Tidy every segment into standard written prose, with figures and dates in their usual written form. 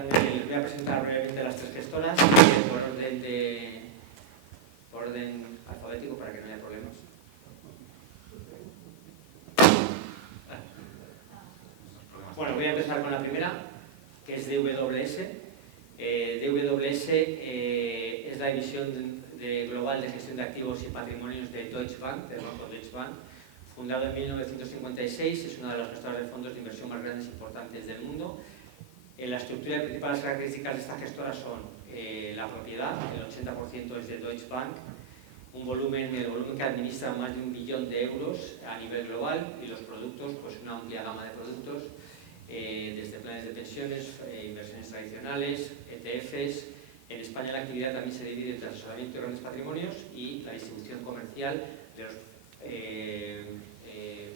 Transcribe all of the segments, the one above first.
les voy a presentar brevemente las tres gestoras por orden alfabético para que no haya problemas. Bueno, voy a empezar con la primera, que es DWS. DWS es la división global de gestión de activos y patrimonios de Deutsche Bank, del banco Deutsche Bank. Fundado en 1956, es una de las gestoras de fondos de inversión más grandes e importantes del mundo. La estructura y principales características de esta gestora son la propiedad, el 80% es de Deutsche Bank, el volumen que administra más de 1 billón de euros a nivel global, y los productos, pues una amplia gama de productos, desde planes de pensiones, inversiones tradicionales, ETFs. En España la actividad también se divide entre asesoramiento de grandes patrimonios y la distribución comercial de los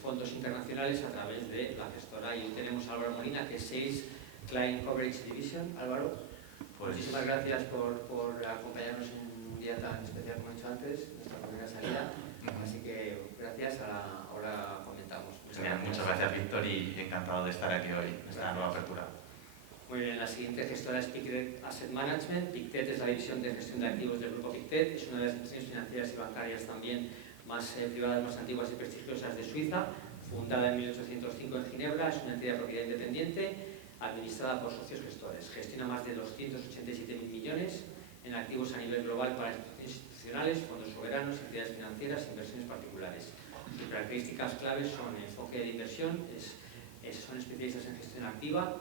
fondos internacionales a través de la gestora. Y hoy tenemos a Álvaro Molina, que es Sales Client Coverage Division. Álvaro, pues muchísimas gracias por acompañarnos en un día tan especial como he dicho antes, nuestra primera salida. Así que gracias, ahora comentamos. Muchas gracias, Víctor, y encantado de estar aquí hoy en esta nueva apertura. Muy bien, la siguiente gestora es Pictet Asset Management. Pictet es la división de gestión de activos del grupo Pictet, es una de las instituciones financieras y bancarias también más privadas, más antiguas y prestigiosas de Suiza, fundada en 1805 en Ginebra. Es una entidad de propiedad independiente administrada por socios gestores. Gestiona más de 287.000 millones en activos a nivel global para institucionales, fondos soberanos, entidades financieras e inversiones particulares. Sus características claves son enfoque de inversión, son especialistas en gestión activa,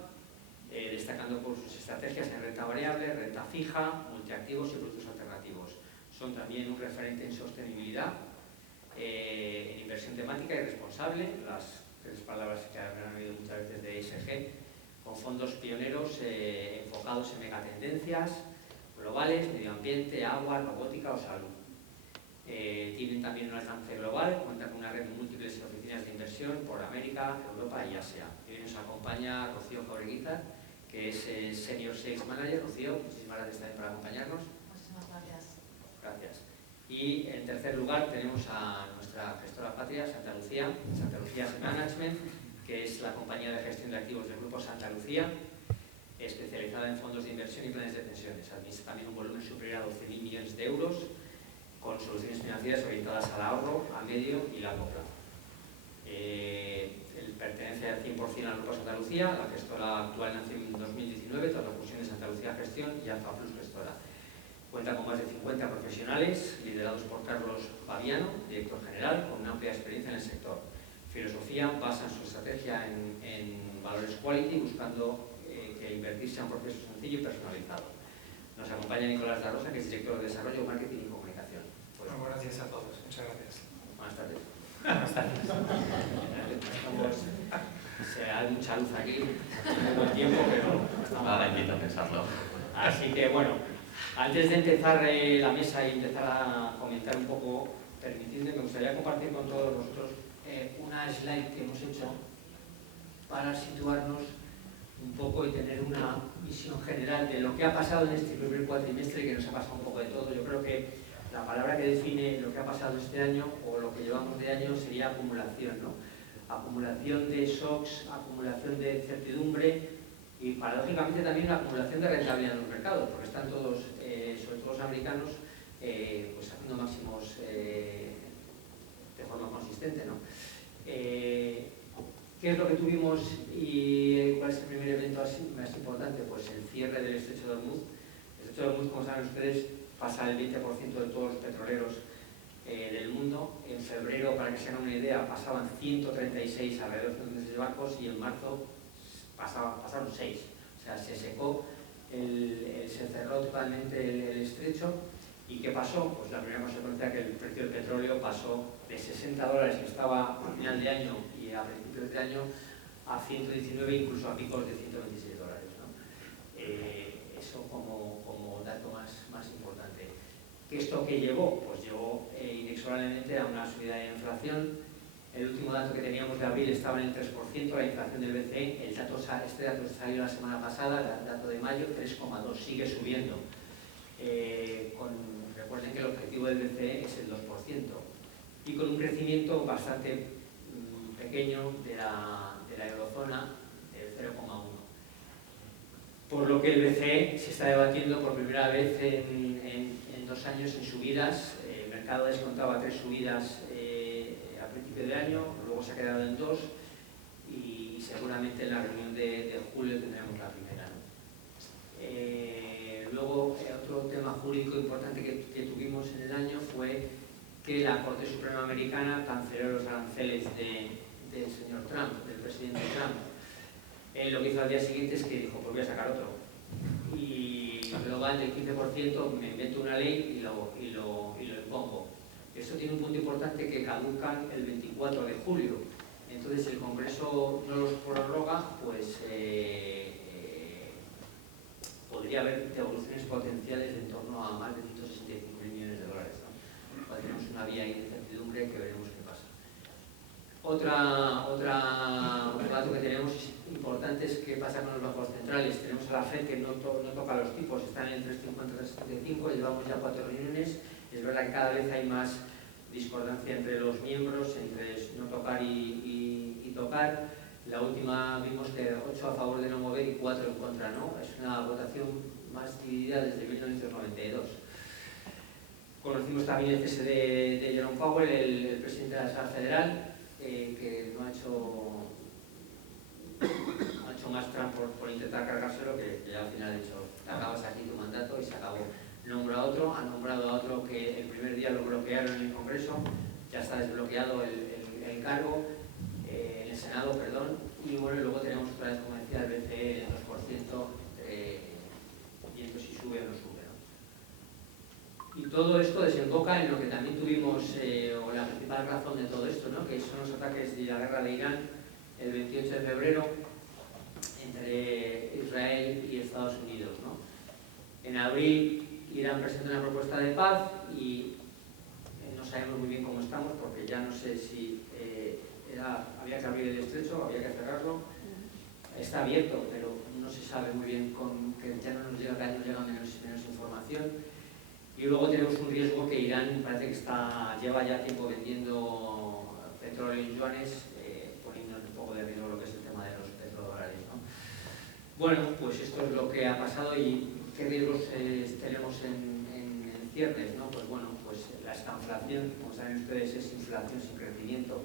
destacando por sus estrategias en renta variable, renta fija, multiactivos y productos alternativos. Son también un referente en sostenibilidad, en inversión temática y responsable, las tres palabras que habrán oído muchas veces de ESG, con fondos pioneros enfocados en megatendencias globales, medio ambiente, agua, robótica o salud. Tienen también un alcance global, cuentan con una red de múltiples oficinas de inversión por América, Europa y Asia. Hoy nos acompaña Rocío Jaureguizar, que es Senior Sales Manager. Rocío, muchísimas gracias también por acompañarnos. Muchísimas gracias. Gracias. Y en tercer lugar tenemos a nuestra gestora patria, Santa Lucía Asset Management, que es la compañía de gestión de activos del grupo Santa Lucía, especializada en fondos de inversión y planes de pensiones. Administra también un volumen superior a 12.000 millones de euros, con soluciones financieras orientadas al ahorro a medio y largo plazo. Él pertenece al 100% al grupo Santa Lucía. La gestora actual nació en 2019 tras la fusión de Santa Lucía Gestión y Alfa Plus Gestora. Cuenta con más de 50 profesionales liderados por Carlos Fabiano, director general, con una amplia experiencia en el sector. Filosofía: basan su estrategia en valores quality, buscando que invertir sea un proceso sencillo y personalizado. Nos acompaña Nicolás da Rosa, que es director de Desarrollo, Marketing y Comunicación. Pues, bueno, gracias a todos. Muchas gracias. Buenas tardes. Buenas tardes. Hay mucha luz aquí, no tengo tiempo, pero Nada, invito a pensarlo. Así que bueno, antes de empezar la mesa y empezar a comentar un poco, permitidme, me gustaría compartir con todos vosotros una slide que hemos hecho para situarnos un poco y tener una visión general de lo que ha pasado en este primer cuatrimestre, que nos ha pasado un poco de todo. Yo creo que la palabra que define lo que ha pasado este año o lo que llevamos de año sería acumulación, ¿no? Acumulación de shocks, acumulación de incertidumbre y paradójicamente también una acumulación de rentabilidad en los mercados, porque están todos, sobre todo los americanos, pues haciendo máximos de forma consistente, ¿no? ¿Qué es lo que tuvimos y cuál es el primer evento más importante? Pues el cierre del Estrecho de Hormuz. El Estrecho de Hormuz, como saben ustedes, pasa el 20% de todos los petroleros del mundo. En febrero, para que se hagan una idea, pasaban 136 alrededor de 136 barcos y en marzo pasaron 6. O sea, se secó, se cerró totalmente el estrecho. ¿Y qué pasó? Pues la primera consecuencia, que el precio del petróleo pasó de $60, que estaba a final de año y a principios de año, a 119, incluso a picos de $126, ¿no? Eso como dato más importante. ¿Qué esto que llevó? Pues llevó inexorablemente a una subida de inflación. El último dato que teníamos de abril estaba en el 3%, la inflación del BCE. Este dato salió la semana pasada, el dato de mayo, 3,2%, sigue subiendo. Recuerden que el objetivo del BCE es el 2%, y con un crecimiento bastante pequeño de la eurozona, del 0,1%. por lo que el BCE se está debatiendo por primera vez en 2 años en subidas. El mercado descontaba 3 subidas a principio de año, luego se ha quedado en 2 y seguramente en la reunión de julio tendremos la primera, ¿no? Luego, otro tema jurídico importante que tuvimos en el año fue que la Corte Suprema Americana canceló los aranceles del señor Trump, del presidente Trump. Lo que hizo al día siguiente es que dijo, pues voy a sacar otro. Y global del 15% me invento una ley y lo impongo. Esto tiene un punto importante que caducan el 24 de julio. Entonces, si el Congreso no los prorroga, pues podría haber devoluciones potenciales de en torno a más de 165.000 millones de dólares, ¿no? Pues tenemos una vía de incertidumbre que veremos qué pasa. Otro dato que tenemos importante es qué pasa con los bancos centrales. Tenemos a la FED que no toca los tipos, están en el 3,50-3,75, llevamos ya 4 reuniones. Es verdad que cada vez hay más discordancia entre los miembros, entre no tocar y tocar. La última vimos que 8 a favor de no mover y 4 en contra, ¿no? Es una votación más dividida desde 1992. Conocimos también el cese de Jerome Powell, el presidente de la Reserva Federal, que no ha hecho más Trump por intentar cargárselo, que ya al final ha dicho, acabas aquí tu mandato y se acabó. Ha nombrado a otro que el primer día lo bloquearon en el Congreso, ya está desbloqueado el cargo, en el Senado, perdón, y bueno, luego tenemos otra vez, como decía, el BCE el 2%, viendo si sube o no sube, ¿no? Y todo esto desemboca en lo que también tuvimos, o la principal razón de todo esto, ¿no? Que son los ataques de la guerra de Irán el 28 de febrero entre Israel y Estados Unidos, ¿no? En abril Irán presentó una propuesta de paz y no sabemos muy bien cómo estamos, porque ya no sé si había que abrir el estrecho, había que cerrarlo. Está abierto, pero no se sabe muy bien, que ya no nos llega, cada año llega menos información. Y luego tenemos un riesgo que Irán parece que lleva ya tiempo vendiendo petróleo en yuanes, poniendo un poco de riesgo lo que es el tema de los petrodólares, ¿no? Bueno, pues esto es lo que ha pasado y qué riesgos tenemos en cierres, ¿no? Pues bueno, pues la estanflación, como saben ustedes, es inflación sin crecimiento.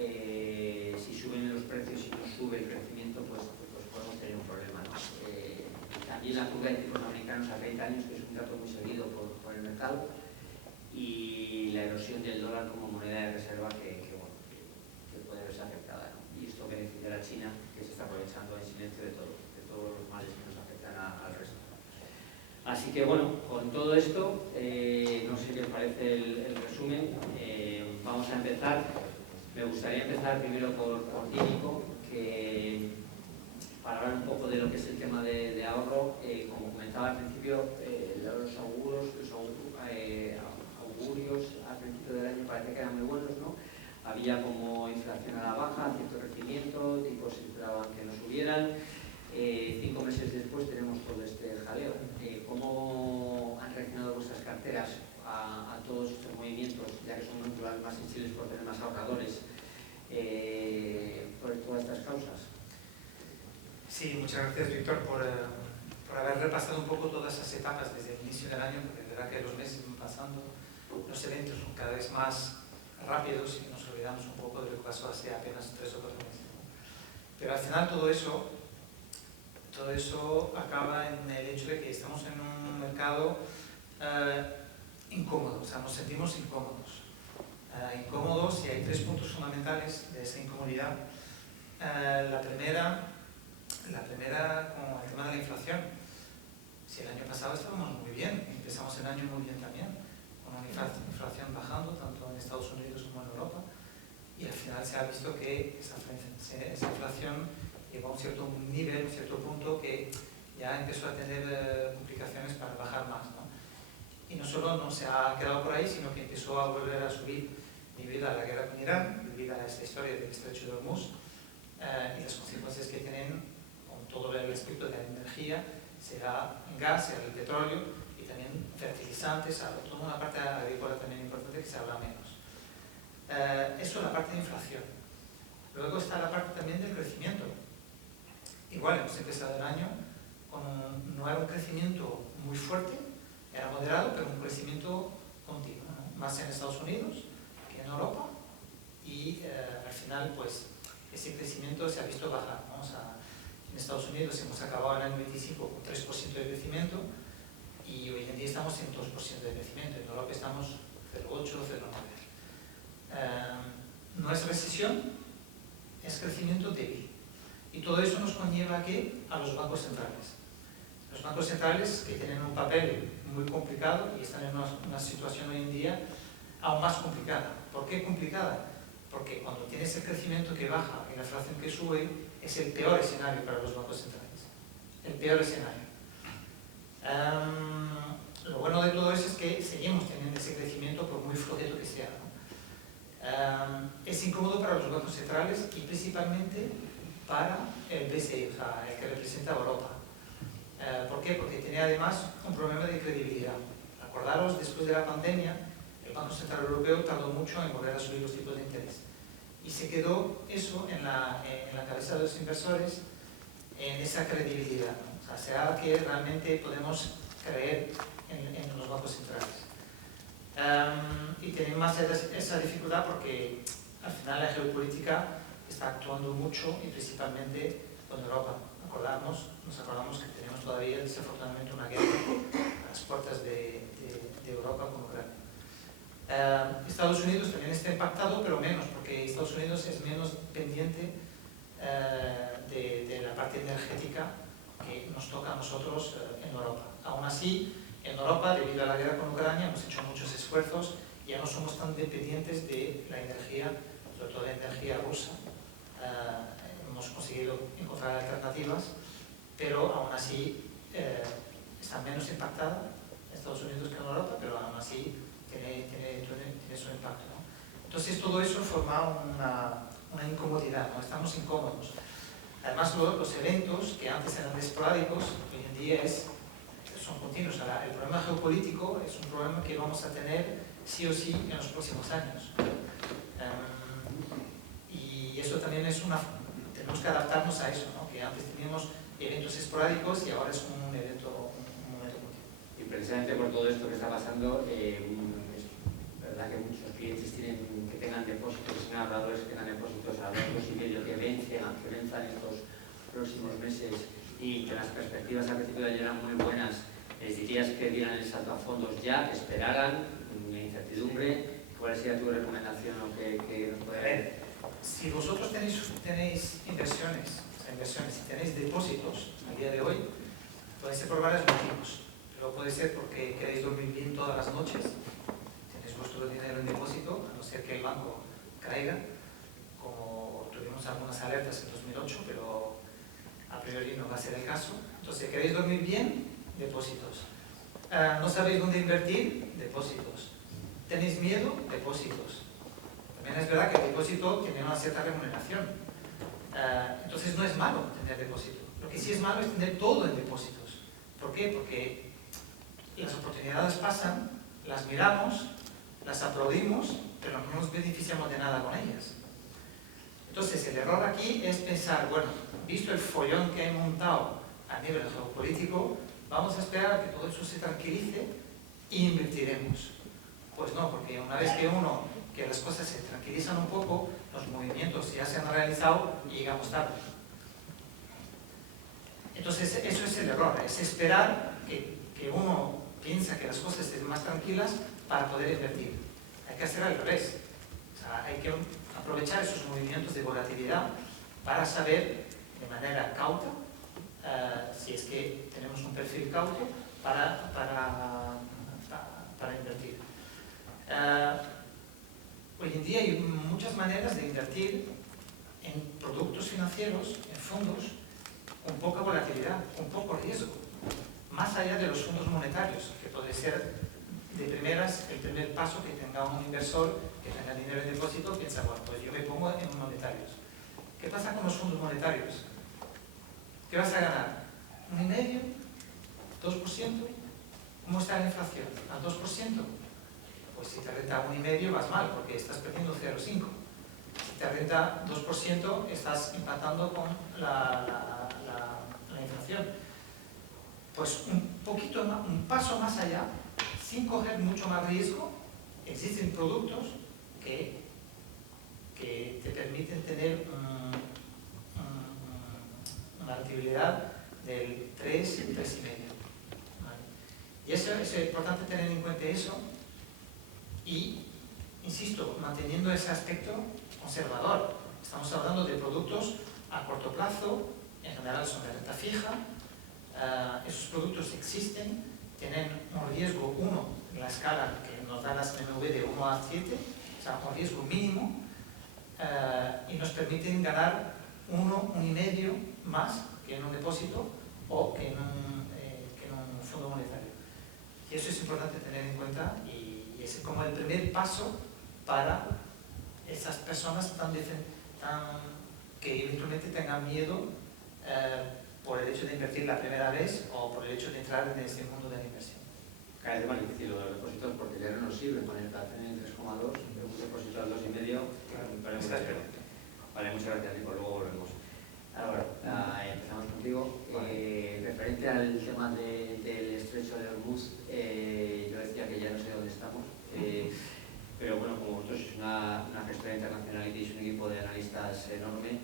Si suben los precios y no sube el crecimiento, pues podemos tener un problema, ¿no? También la curva de tipos americanos a 30 años, que es un dato muy seguido por el mercado, y la erosión del dólar como moneda de reserva que puede verse afectada, ¿no? Y esto beneficia a China, que se está aprovechando en silencio de todos los males que nos afectan al resto. Así que bueno, con todo esto, no sé qué os parece el resumen. Vamos a empezar. Me gustaría empezar primero por Tímico, que para hablar un poco de lo que es el tema de ahorro. Como comentaba al principio, los augurios al principio del año parece que eran muy buenos, ¿no? Había como inflación a la baja, cierto crecimiento, tipos se esperaban que no subieran. 5 meses después tenemos todo este jaleo. ¿Cómo han reaccionado vuestras carteras a todos estos movimientos, ya que son más sensibles por tener más ahorradores, por todas estas causas? Sí, muchas gracias, Víctor, por haber repasado un poco todas esas etapas desde el inicio del año, porque es verdad que los meses van pasando, los eventos son cada vez más rápidos y nos olvidamos un poco de lo que pasó hace apenas 3 o 4 meses, ¿no? Pero al final todo eso acaba en el hecho de que estamos en un mercado incómodo, o sea, nos sentimos incómodos. Incómodos, y hay 3 puntos fundamentales de esa incomodidad. La primera con el tema de la inflación. Si el año pasado estábamos muy bien, empezamos el año muy bien también, con una inflación bajando tanto en Estados Unidos como en Europa, y al final se ha visto que esa inflación llegó a un cierto nivel, un cierto punto que ya empezó a tener complicaciones para bajar más, ¿no? Y no solo no se ha quedado por ahí, sino que empezó a volver a subir debido a la guerra con Irán, debido a esta historia del estrecho de Hormuz, y las consecuencias que tienen con todo el aspecto de la energía, sea el gas, sea el petróleo, y también fertilizantes, toda una parte agrícola también importante que se habla menos. Eso es la parte de inflación. Luego está la parte también del crecimiento. igual hemos empezado el año no era un crecimiento muy fuerte, era moderado, pero un crecimiento continuo, ¿no? Más en Estados Unidos que en Europa, y al final pues ese crecimiento se ha visto bajar, ¿no? O sea, en Estados Unidos hemos acabado el año 25 con 3% de crecimiento y hoy en día estamos en 2% de crecimiento. En Europa estamos 0,8, 0,9. No es recesión, es crecimiento débil. Y todo eso nos conlleva aquí a los bancos centrales. Los bancos centrales, que tienen un papel muy complicado y están en una situación hoy en día aún más complicada. ¿Por qué complicada? Porque cuando tienes el crecimiento que baja y la inflación que sube, es el peor escenario para los bancos centrales. El peor escenario. Lo bueno de todo eso es que seguimos teniendo ese crecimiento por muy flojito que sea, ¿no? Es incómodo para los bancos centrales y principalmente para el BCE, o sea, el que representa a Europa. ¿Por qué? Porque tenía además un problema de credibilidad. Acordaros, después de la pandemia, el Banco Central Europeo tardó mucho en volver a subir los tipos de interés. Y se quedó eso en la cabeza de los inversores, en esa credibilidad, ¿no? O sea, será que realmente podemos creer en los bancos centrales. Y tenemos más esa dificultad porque al final la geopolítica está actuando mucho y principalmente con Europa. Nos acordamos que tenemos todavía desafortunadamente una guerra a las puertas de Europa con Ucrania. Estados Unidos también está impactado, pero menos, porque Estados Unidos es menos pendiente de la parte energética que nos toca a nosotros en Europa. Aún así, en Europa, debido a la guerra con Ucrania, hemos hecho muchos esfuerzos y ya no somos tan dependientes de la energía, sobre todo la energía rusa. Hemos conseguido encontrar alternativas, pero aún así está menos impactada en Estados Unidos que en Europa, pero aún así tiene su impacto, ¿no? Entonces todo eso forma una incomodidad, ¿no? Estamos incómodos. Además los eventos que antes eran esporádicos, hoy en día son continuos. Ahora, el problema geopolítico es un problema que vamos a tener sí o sí en los próximos años. Y eso también tenemos que adaptarnos a eso, ¿no? Que antes teníamos eventos esporádicos y ahora es un momento continuo. Y precisamente por todo esto que está pasando, es verdad que muchos clientes que tengan depósitos, que sean ahorradores que tengan depósitos a 2,5 que venzan estos próximos meses y que las perspectivas al principio de año eran muy buenas, les dirías que dieran el salto a fondos ya, que esperaran, incertidumbre. ¿Cuál sería tu recomendación o qué nos puede ver? Si vosotros tenéis inversiones, si tenéis depósitos al día de hoy, puede ser por varios motivos. Pero puede ser porque queréis dormir bien todas las noches, tenéis vuestro dinero en depósito, a no ser que el banco caiga, como tuvimos algunas alertas en 2008, pero a priori no va a ser el caso. Entonces, ¿queréis dormir bien? Depósitos. ¿No sabéis dónde invertir? Depósitos. ¿Tenéis miedo? Depósitos. También es verdad que el depósito tiene una cierta remuneración. Entonces no es malo tener depósito. Lo que sí es malo es tener todo en depósitos. ¿Por qué? Porque las oportunidades pasan, las miramos, las aplaudimos, pero no nos beneficiamos de nada con ellas. Entonces el error aquí es pensar, bueno, visto el follón que he montado a nivel geopolítico, vamos a esperar a que todo eso se tranquilice y invertiremos. Pues no, porque una vez que las cosas se tranquilizan un poco, los movimientos ya se han realizado y llegamos tarde. Entonces eso es el error, es esperar que uno piensa que las cosas estén más tranquilas para poder invertir. Hay que hacer al revés. O sea, hay que aprovechar esos movimientos de volatilidad para saber de manera cauta, si es que tenemos un perfil cauto, para invertir. Hoy en día hay muchas maneras de invertir en productos financieros, en fondos, con poca volatilidad, con poco riesgo, más allá de los fondos monetarios, que puede ser de primeras el primer paso que tenga un inversor que tenga dinero en depósito, piensa, bueno, pues yo me pongo en monetarios. ¿Qué pasa con los fondos monetarios? ¿Qué vas a ganar? ¿1,5%? ¿2%? ¿Cómo está la inflación? ¿Al 2%? Pues si te renta 1,5% vas mal, porque estás perdiendo 0,5%. Si te renta 2%, estás empatando con la la inflación. Pues un paso más allá, sin coger mucho más riesgo, existen productos que te permiten tener una rentabilidad del 3 y 3,5. ¿Vale? Y eso es importante tener en cuenta eso y, insisto, manteniendo ese aspecto conservador. Estamos hablando de productos a corto plazo, en general son de renta fija. Esos productos existen, tienen un riesgo 1 en la escala que nos dan las MMV de 1 a 7, o sea, un riesgo mínimo, y nos permiten ganar 1,5 más que en un depósito o que en un fondo monetario. Y eso es importante tener en cuenta y es como el primer paso para esas personas que eventualmente tengan miedo por el hecho de invertir la primera vez o por el hecho de entrar en este mundo de la inversión. Cada vez más difícil lo de los depósitos porque ya no nos sirve con el inflación en 3,2, un depósito al 2,5. Vale, muchas gracias, Nico, luego volvemos. Ahora, empezamos contigo. Referente al tema del estrecho de Hormuz, yo decía que ya no sé dónde estamos, pero bueno, como vosotros sois una gestora internacional y tenéis un equipo de analistas enorme,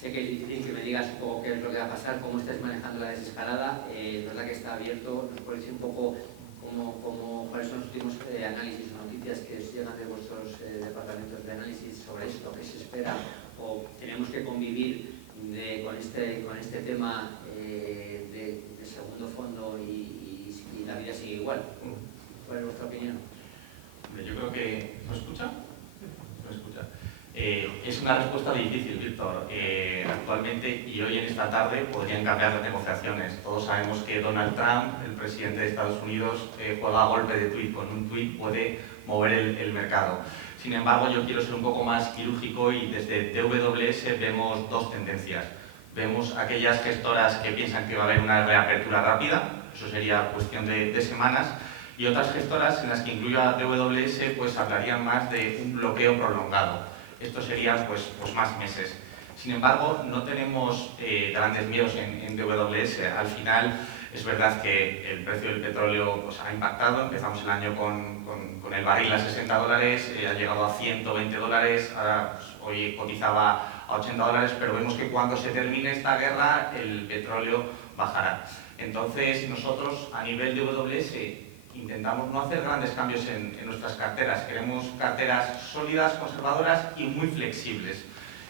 sé que es difícil que me digas un poco qué es lo que va a pasar, cómo estáis manejando la desescalada. Es verdad que está abierto. ¿Nos podéis decir un poco cuáles son los últimos análisis o noticias que os llegan de vuestros departamentos de análisis sobre esto? ¿Qué se espera? ¿O tenemos que convivir con este tema de segundo fondo y la vida sigue igual? ¿Cuál es vuestra opinión? Yo creo que... ¿Me escucha? Es una respuesta difícil, Víctor. Actualmente y hoy en esta tarde podrían cambiar las negociaciones. Todos sabemos que Donald Trump, el presidente de Estados Unidos, juega a golpe de tuit. Con un tuit puede mover el mercado. Sin embargo, yo quiero ser un poco más quirúrgico y desde DWS vemos dos tendencias. Vemos aquellas gestoras que piensan que va a haber una reapertura rápida, eso sería cuestión de semanas, y otras gestoras en las que incluyo a DWS pues hablarían más de un bloqueo prolongado. Esto serían pues más meses. Sin embargo, no tenemos grandes miedos en DWS. Al final, es verdad que el precio del petróleo pues, ha impactado. Empezamos el año con el barril a $60, ha llegado a $120, ahora pues, hoy cotizaba a $80, pero vemos que cuando se termine esta guerra, el petróleo bajará. Entonces, nosotros, a nivel de DWS, intentamos no hacer grandes cambios en nuestras carteras. Queremos carteras sólidas, conservadoras y muy flexibles.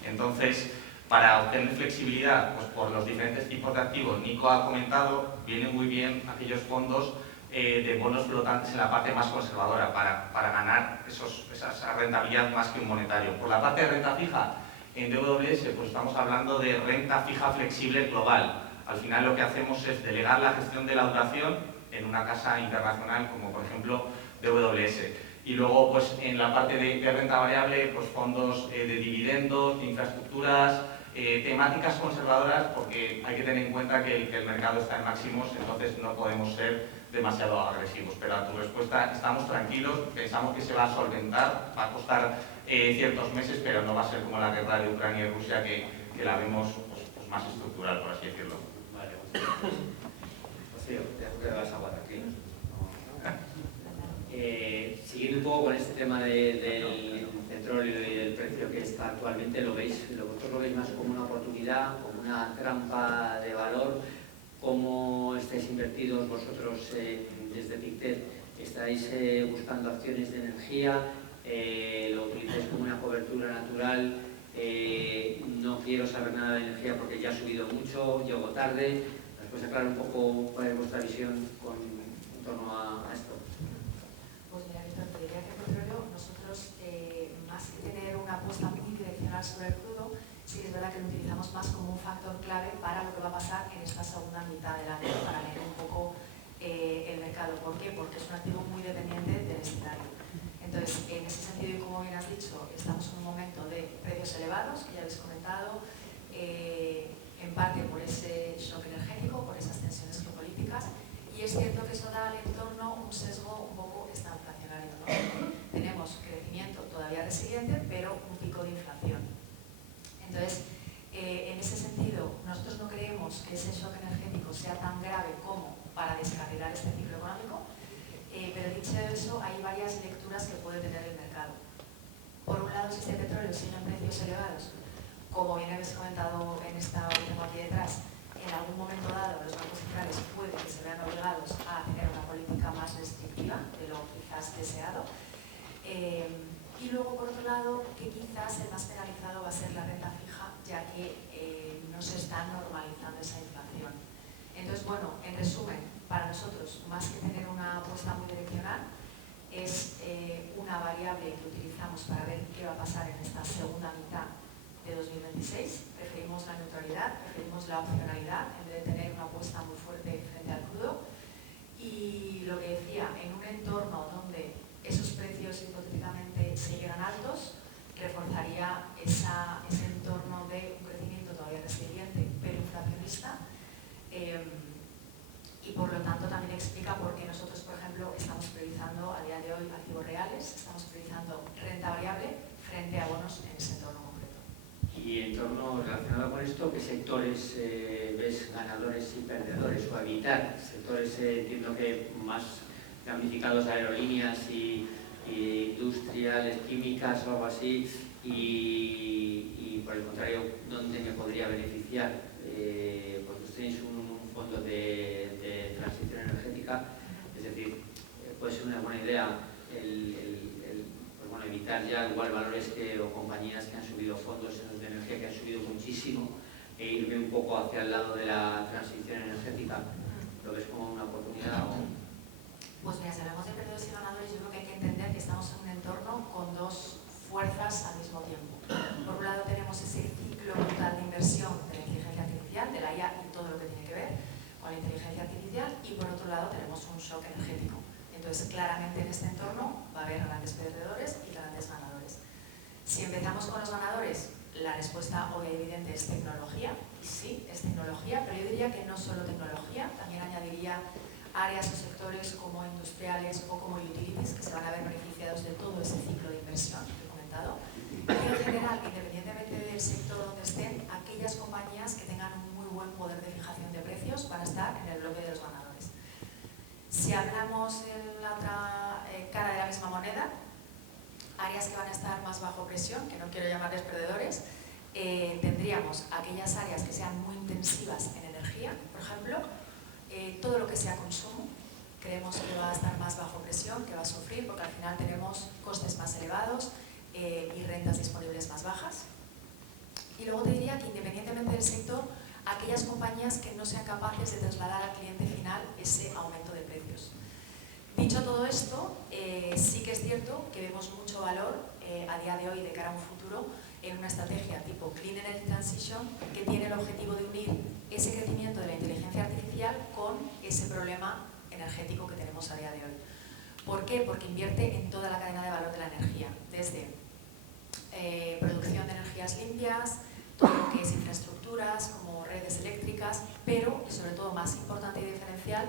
Entonces, para obtener flexibilidad pues por los diferentes tipos de activos, Nico ha comentado, vienen muy bien aquellos fondos de bonos flotantes en la parte más conservadora para ganar esa rentabilidad más que un monetario. Por la parte de renta fija, en DWS pues estamos hablando de renta fija flexible global. Al final lo que hacemos es delegar la gestión de la duración en una casa internacional como por ejemplo DWS. Y luego pues en la parte de renta variable pues fondos de dividendos, de infraestructuras, temáticas conservadoras porque hay que tener en cuenta que el mercado está en máximos, entonces no podemos ser demasiado agresivos. Pero a tu respuesta, estamos tranquilos, pensamos que se va a solventar, va a costar ciertos meses, pero no va a ser como la guerra de Ucrania y Rusia que la vemos pues más estructural, por así decirlo. Vale, te vas a aguantar aquí. Siguiendo un poco con este tema del petróleo y del precio que está actualmente, ¿vosotros lo veis más como una oportunidad, como una trampa de valor? ¿Cómo estáis invertidos vosotros desde Pictet? ¿Estáis buscando acciones de energía? ¿Lo utilizáis como una cobertura natural? No quiero saber nada de energía porque ya ha subido mucho, llego tarde. ¿Nos puedes aclarar un poco cuál es vuestra visión en torno a esto? Pues mira, Víctor, te diría que el petróleo, nosotros, más que tener una apuesta muy direccional sobre el crudo, sí que es verdad que lo utilizamos más como un factor clave para lo que va a pasar en esta segunda mitad del año, para leer un poco el mercado. ¿Por qué? Porque es un activo muy dependiente del escenario. Entonces, en ese sentido, y como bien has dicho, estamos en un momento de precios elevados, que ya habéis comentado, en parte por ese shock energético, por esas tensiones geopolíticas, y es cierto que eso da al entorno un sesgo un poco estanflacionario, ¿no? Tenemos crecimiento todavía resiliente, pero un pico de inflación. Entonces, en ese sentido, nosotros no creemos que ese shock energético sea tan grave como para descarrilar este ciclo económico, pero dicho eso, hay varias lecturas que puede tener el mercado. Por un lado, si este petróleo sigue en precios elevados, como bien habéis comentado en esta que tengo aquí detrás, en algún momento dado los bancos centrales puede que se vean obligados a tener una política más restrictiva de lo quizás deseado. Y luego, por otro lado, que quizás el más penalizado va a ser la renta fija, ya que no se está normalizando esa inflación. Entonces, bueno, en resumen, para nosotros, más que tener una apuesta muy direccional, es una variable que utilizamos para ver qué va a pasar en esta segunda mitad de 2026. Preferimos la neutralidad, preferimos la opcionalidad en vez de tener una apuesta muy fuerte frente al crudo. Y lo que decía, en un entorno donde esos precios hipotéticamente siguieran altos, reforzaría ese entorno de un crecimiento todavía resiliente pero inflacionista, y por lo tanto también explica por qué nosotros, por ejemplo, estamos priorizando a día de hoy activos reales, estamos priorizando renta variable frente a bonos en ese entorno concreto. Y en torno relacionado con esto, ¿qué sectores ves ganadores y perdedores o evitar? Sectores, entiendo que más ramificados, aerolíneas y industriales, químicas o algo así, y por el contrario, ¿dónde me podría beneficiar? Porque ustedes tenéis un fondo de transición energética, es decir, puede ser una buena idea pues bueno, evitar ya igual valores o compañías que han subido fondos de energía que han subido muchísimo e irme un poco hacia el lado de la transición energética. ¿Lo ves como una oportunidad? Pues mira, si hablamos de perdedores y ganadores, yo creo que hay que entender que estamos en un entorno con dos fuerzas al mismo tiempo. Por un lado tenemos ese ciclo brutal de inversión de la inteligencia artificial, de la IA y todo lo que tiene que ver con la inteligencia artificial, y por otro lado tenemos un shock energético. Entonces, claramente en este entorno va a haber grandes perdedores y grandes ganadores. Si empezamos con los ganadores, la respuesta obvia y evidente es tecnología, y sí, es tecnología, pero yo diría que no solo tecnología, también añadiría áreas o sectores como industriales o como utilities que se van a ver beneficiados de todo ese ciclo de inversión que he comentado. Y en general, independientemente del sector donde estén, aquellas compañías que tengan un muy buen poder de fijación de precios van a estar en el bloque de los ganadores. Si hablamos en la otra cara de la misma moneda, áreas que van a estar más bajo presión, que no quiero llamarles perdedores, tendríamos aquellas áreas que sean muy intensivas en energía, por ejemplo, todo lo que sea consumo, creemos que va a estar más bajo presión, que va a sufrir, porque al final tenemos costes más elevados y rentas disponibles más bajas. Y luego te diría que independientemente del sector, aquellas compañías que no sean capaces de trasladar al cliente final ese aumento de precios. Dicho todo esto, sí que es cierto que vemos mucho valor a día de hoy de cara a un futuro en una estrategia tipo Clean Energy Transition que tiene el objetivo de unir ese crecimiento de la inteligencia artificial con ese problema energético que tenemos a día de hoy. ¿Por qué? Porque invierte en toda la cadena de valor de la energía, desde producción de energías limpias, todo lo que es infraestructuras como redes eléctricas, pero, y sobre todo más importante y diferencial,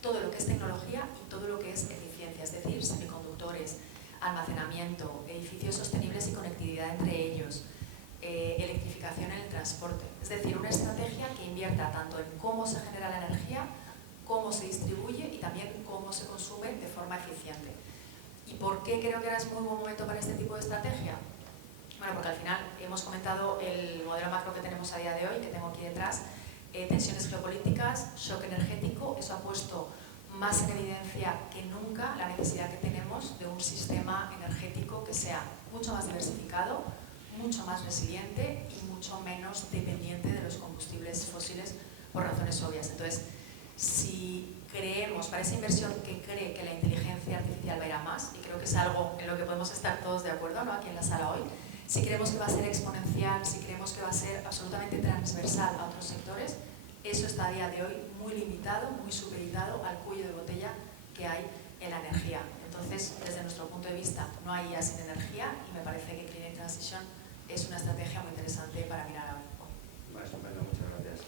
todo lo que es tecnología y todo lo que es eficiencia, es decir, semiconductores, almacenamiento, edificios sostenibles y conectividad entre ellos, electrificación en el transporte. Es decir, una estrategia que invierta tanto en cómo se genera la energía, cómo se distribuye y también cómo se consume de forma eficiente. ¿Y por qué creo que ahora es muy buen momento para este tipo de estrategia? Bueno, porque al final hemos comentado el modelo macro que tenemos a día de hoy, que tengo aquí detrás, tensiones geopolíticas, shock energético, eso ha puesto más en evidencia que nunca la necesidad que tenemos de un sistema energético que sea mucho más diversificado, mucho más resiliente y mucho menos dependiente de los combustibles fósiles por razones obvias. Entonces, si creemos, para esa inversión que cree que la inteligencia artificial va a ir a más, y creo que es algo en lo que podemos estar todos de acuerdo, ¿no?, aquí en la sala hoy, si creemos que va a ser exponencial, si creemos que va a ser absolutamente transversal a otros sectores, eso está a día de hoy muy limitado, muy supeditado al cuello de botella que hay en la energía. Entonces, desde nuestro punto de vista, no hay IA sin energía y me parece que Clean Energy Transition es una estrategia muy interesante para mirar ahora. Bueno, estupendo, muchas gracias.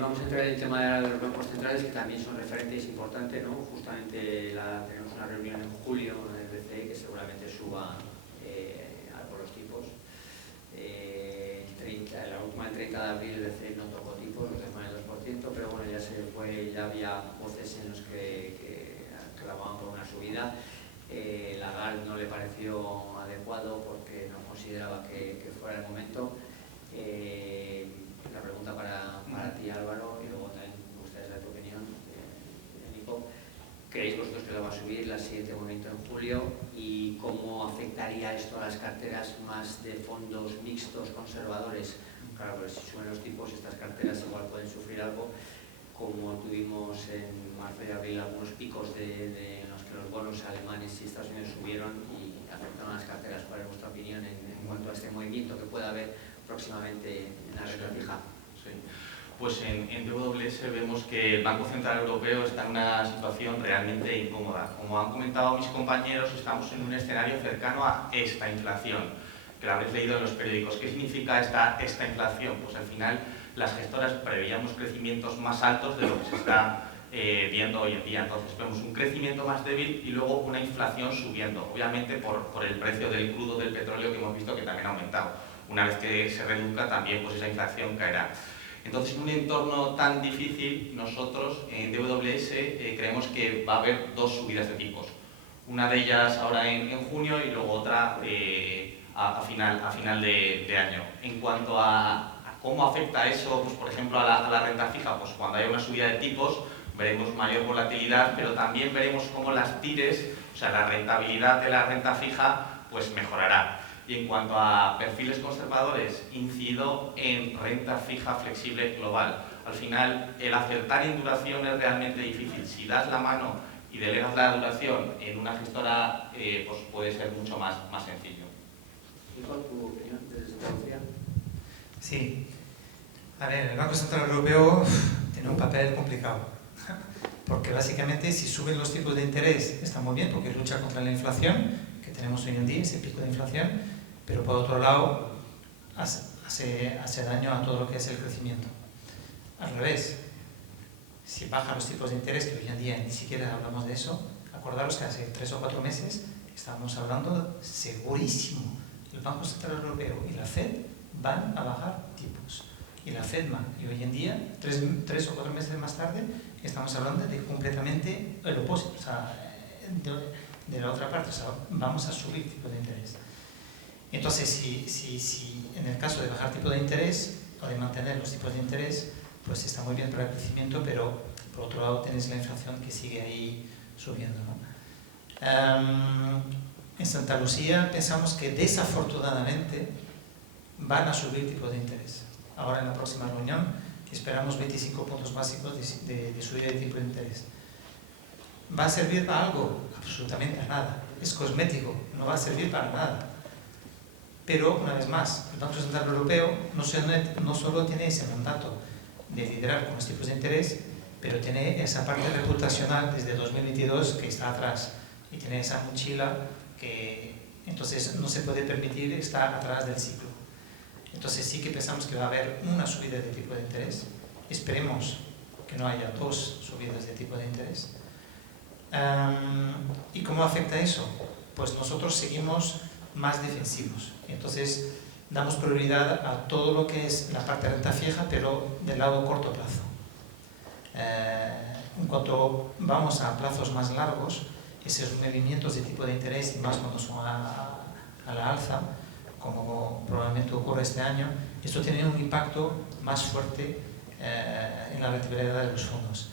Vamos a entrar en el tema de los bancos centrales, que también son referentes importantes, ¿no? Justamente tenemos una reunión en julio en el BCE que seguramente suba por los tipos. ya había voces en los que clamaban por una subida. Lagarde no le pareció adecuado porque no consideraba que fuera el momento. La pregunta para ti, Álvaro, y luego también me gustaría saber tu opinión, Nico. ¿Creéis vosotros que lo va a subir el siguiente movimiento en julio? ¿Y cómo afectaría esto a las carteras más de fondos mixtos conservadores? Claro, pues si suben los tipos, estas carteras igual pueden sufrir algo, como tuvimos en marzo y abril algunos picos en los que los bonos alemanes y Estados Unidos subieron y afectaron a las carteras. ¿Cuál es vuestra opinión en cuanto a este movimiento que pueda haber próximamente en la renta fija? Sí. Pues en DWS vemos que el Banco Central Europeo está en una situación realmente incómoda. Como han comentado mis compañeros, estamos en un escenario cercano a esta inflación, que lo habréis leído en los periódicos. ¿Qué significa esta inflación? Pues al final las gestoras preveíamos crecimientos más altos de lo que se está viendo hoy en día. Entonces vemos un crecimiento más débil y luego una inflación subiendo, obviamente por el precio del crudo del petróleo que hemos visto que también ha aumentado. Una vez que se reduzca también pues esa inflación caerá. Entonces, en un entorno tan difícil, nosotros en DWS creemos que va a haber dos subidas de tipos. Una de ellas ahora en junio y luego otra a final de año. En cuanto a cómo afecta eso, pues, por ejemplo, a la renta fija, pues cuando haya una subida de tipos veremos mayor volatilidad, pero también veremos cómo las TIRES, o sea, la rentabilidad de la renta fija, pues mejorará. Y en cuanto a perfiles conservadores, incido en renta fija flexible global. Al final, el acertar en duración es realmente difícil. Si das la mano y delegas la duración en una gestora, pues puede ser mucho más sencillo. Nico, ¿tu opinión desde Andalucía? Sí. A ver, el Banco Central Europeo tiene un papel complicado. Porque básicamente si suben los tipos de interés está muy bien porque lucha contra la inflación que tenemos hoy en día, ese pico de inflación, pero por otro lado hace daño a todo lo que es el crecimiento. Al revés, si bajan los tipos de interés, que hoy en día ni siquiera hablamos de eso, acordaros que hace 3 o 4 meses estábamos hablando segurísimo, el Banco Central Europeo y la FED van a bajar tipos. Y la FEDMA, y hoy en día, 3 o 4 meses más tarde, estamos hablando de completamente el opuesto, o sea, de la otra parte, o sea, vamos a subir tipo de interés. Entonces, si en el caso de bajar tipo de interés o de mantener los tipos de interés, pues está muy bien para el crecimiento, pero por otro lado tenéis la inflación que sigue ahí subiendo, ¿no? En Santa Lucía pensamos que desafortunadamente van a subir tipos de interés. Ahora en la próxima reunión esperamos 25 puntos básicos de subida de tipo de interés. ¿Va a servir para algo? Absolutamente nada. Es cosmético, no va a servir para nada. Pero, una vez más, el Banco Central Europeo no solo tiene ese mandato de liderar con los tipos de interés, pero tiene esa parte reputacional desde 2022 que está atrás y tiene esa mochila que entonces no se puede permitir estar atrás del ciclo. Entonces sí que pensamos que va a haber una subida de tipo de interés. Esperemos que no haya 2 subidas de tipo de interés. ¿Y cómo afecta eso? Pues nosotros seguimos más defensivos. Entonces damos prioridad a todo lo que es la parte de renta fija, pero del lado corto plazo. En cuanto vamos a plazos más largos, esos movimientos de tipo de interés, y más cuando son a la alza, como probablemente ocurre este año, esto tiene un impacto más fuerte en la rentabilidad de los fondos.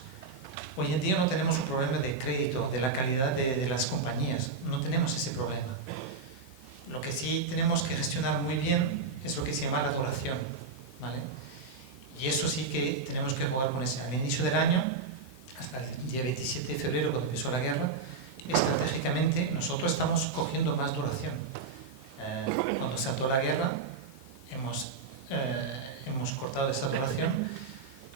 Hoy en día no tenemos un problema de crédito, de la calidad de las compañías, no tenemos ese problema. Lo que sí tenemos que gestionar muy bien es lo que se llama la duración, ¿vale? Y eso sí que tenemos que jugar con eso. Al inicio del año, hasta el día 27 de febrero, cuando empezó la guerra, estratégicamente nosotros estamos cogiendo más duración. Cuando se ató la guerra, hemos cortado esa duración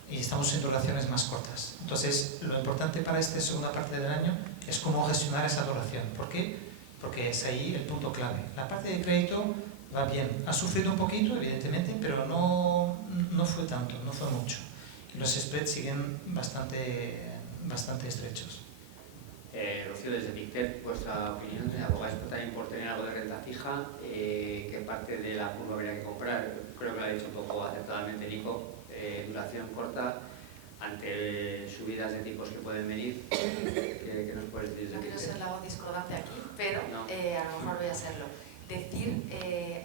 y estamos en duraciones más cortas. Entonces, lo importante para esta segunda parte del año es cómo gestionar esa duración. ¿Por qué? Porque es ahí el punto clave. La parte de crédito va bien. Ha sufrido un poquito, evidentemente, pero no fue tanto, no fue mucho. Y los spreads siguen bastante estrechos. Rocío, desde Pictet, vuestra opinión, abogáis también por tener algo de renta fija, ¿qué parte de la curva habría que comprar? Creo que lo ha dicho un poco acertadamente Nico, duración corta, ante subidas de tipos que pueden venir. ¿Qué nos puedes decir? No quiero ser la voz discordante aquí, pero No. a lo mejor voy a serlo. Decir,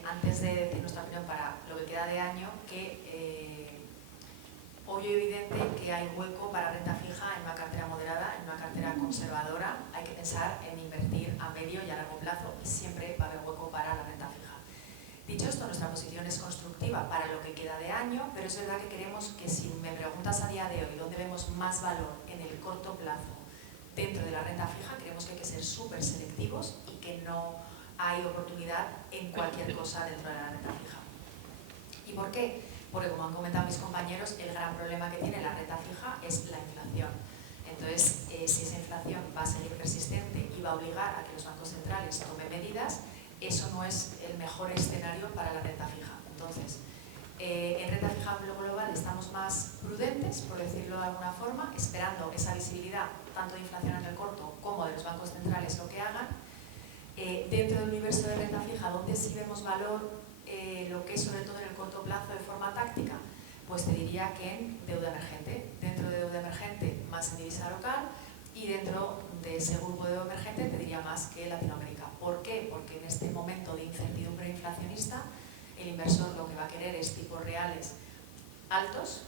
antes de decir nuestra opinión para lo que queda de año, que obvio y evidente que hay hueco para renta fija en una cartera moderada, en una cartera conservadora. Hay que pensar en invertir a medio y a largo plazo y siempre va a haber hueco para la renta fija. Dicho esto, nuestra posición es constructiva para lo que queda de año, pero es verdad que queremos que, si me preguntas a día de hoy dónde vemos más valor en el corto plazo dentro de la renta fija, creemos que hay que ser súper selectivos y que no hay oportunidad en cualquier cosa dentro de la renta fija. ¿Y por qué? Porque, como han comentado mis compañeros, el gran problema que tiene la renta fija es la inflación. Entonces, si esa inflación va a seguir persistente y va a obligar a que los bancos centrales tomen medidas, eso no es el mejor escenario para la renta fija. Entonces, en renta fija global estamos más prudentes, por decirlo de alguna forma, esperando esa visibilidad tanto de inflación en el corto como de los bancos centrales lo que hagan. Dentro del universo de renta fija, ¿dónde sí vemos valor, lo que es sobre todo en el corto plazo de forma táctica? Pues te diría que en deuda emergente. Dentro de deuda emergente, más en divisa local, y dentro de ese grupo de deuda emergente te diría más que Latinoamérica. ¿Por qué? Porque en este momento de incertidumbre inflacionista, el inversor lo que va a querer es tipos reales altos,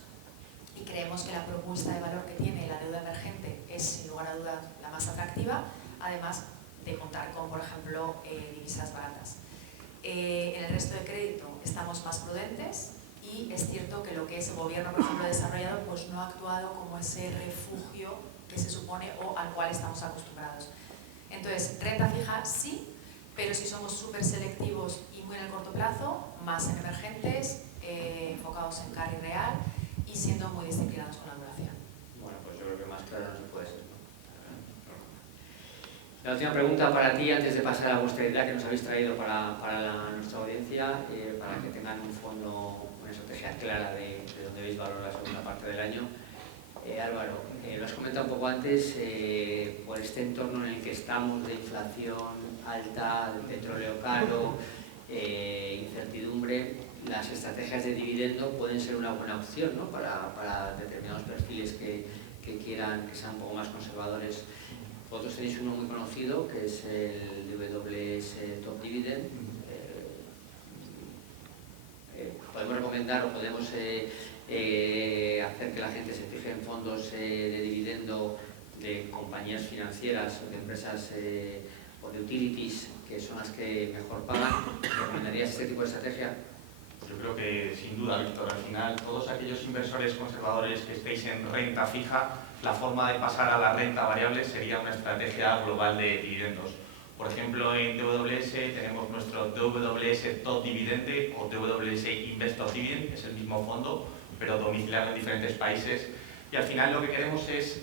y creemos que la propuesta de valor que tiene la deuda emergente es, sin lugar a dudas, la más atractiva, además de contar con, por ejemplo, divisas baratas. En el resto de crédito estamos más prudentes, y es cierto que lo que es el gobierno, por ejemplo, desarrollado, pues no ha actuado como ese refugio que se supone o al cual estamos acostumbrados. Entonces, renta fija sí, pero si somos súper selectivos y muy en el corto plazo, más en emergentes, enfocados en carry real y siendo muy disciplinados con la duración. Bueno, pues yo creo que más claro no se puede ser, ¿no? La última pregunta para ti, antes de pasar a vuestra idea que nos habéis traído para nuestra audiencia, para que tengan un fondo, una estrategia clara de dónde veis valor la segunda parte del año. Álvaro, lo has comentado un poco antes, por este entorno en el que estamos de inflación alta, de petróleo caro, incertidumbre, las estrategias de dividendo pueden ser una buena opción, ¿no? para determinados perfiles que quieran, que sean un poco más conservadores. Vosotros tenéis uno muy conocido, que es el WS Top Dividend. Podemos recomendar o podemos hacer que la gente se fije en fondos de dividendo de compañías financieras o de empresas o de utilities, que son las que mejor pagan. ¿Recomendarías este tipo de estrategia? Yo creo que, sin duda, Víctor, al final, todos aquellos inversores conservadores que estéis en renta fija, la forma de pasar a la renta variable sería una estrategia global de dividendos. Por ejemplo, en DWS tenemos nuestro DWS Top Dividende o DWS Invest Top Dividend, que es el mismo fondo, pero domiciliado en diferentes países. Y al final lo que queremos es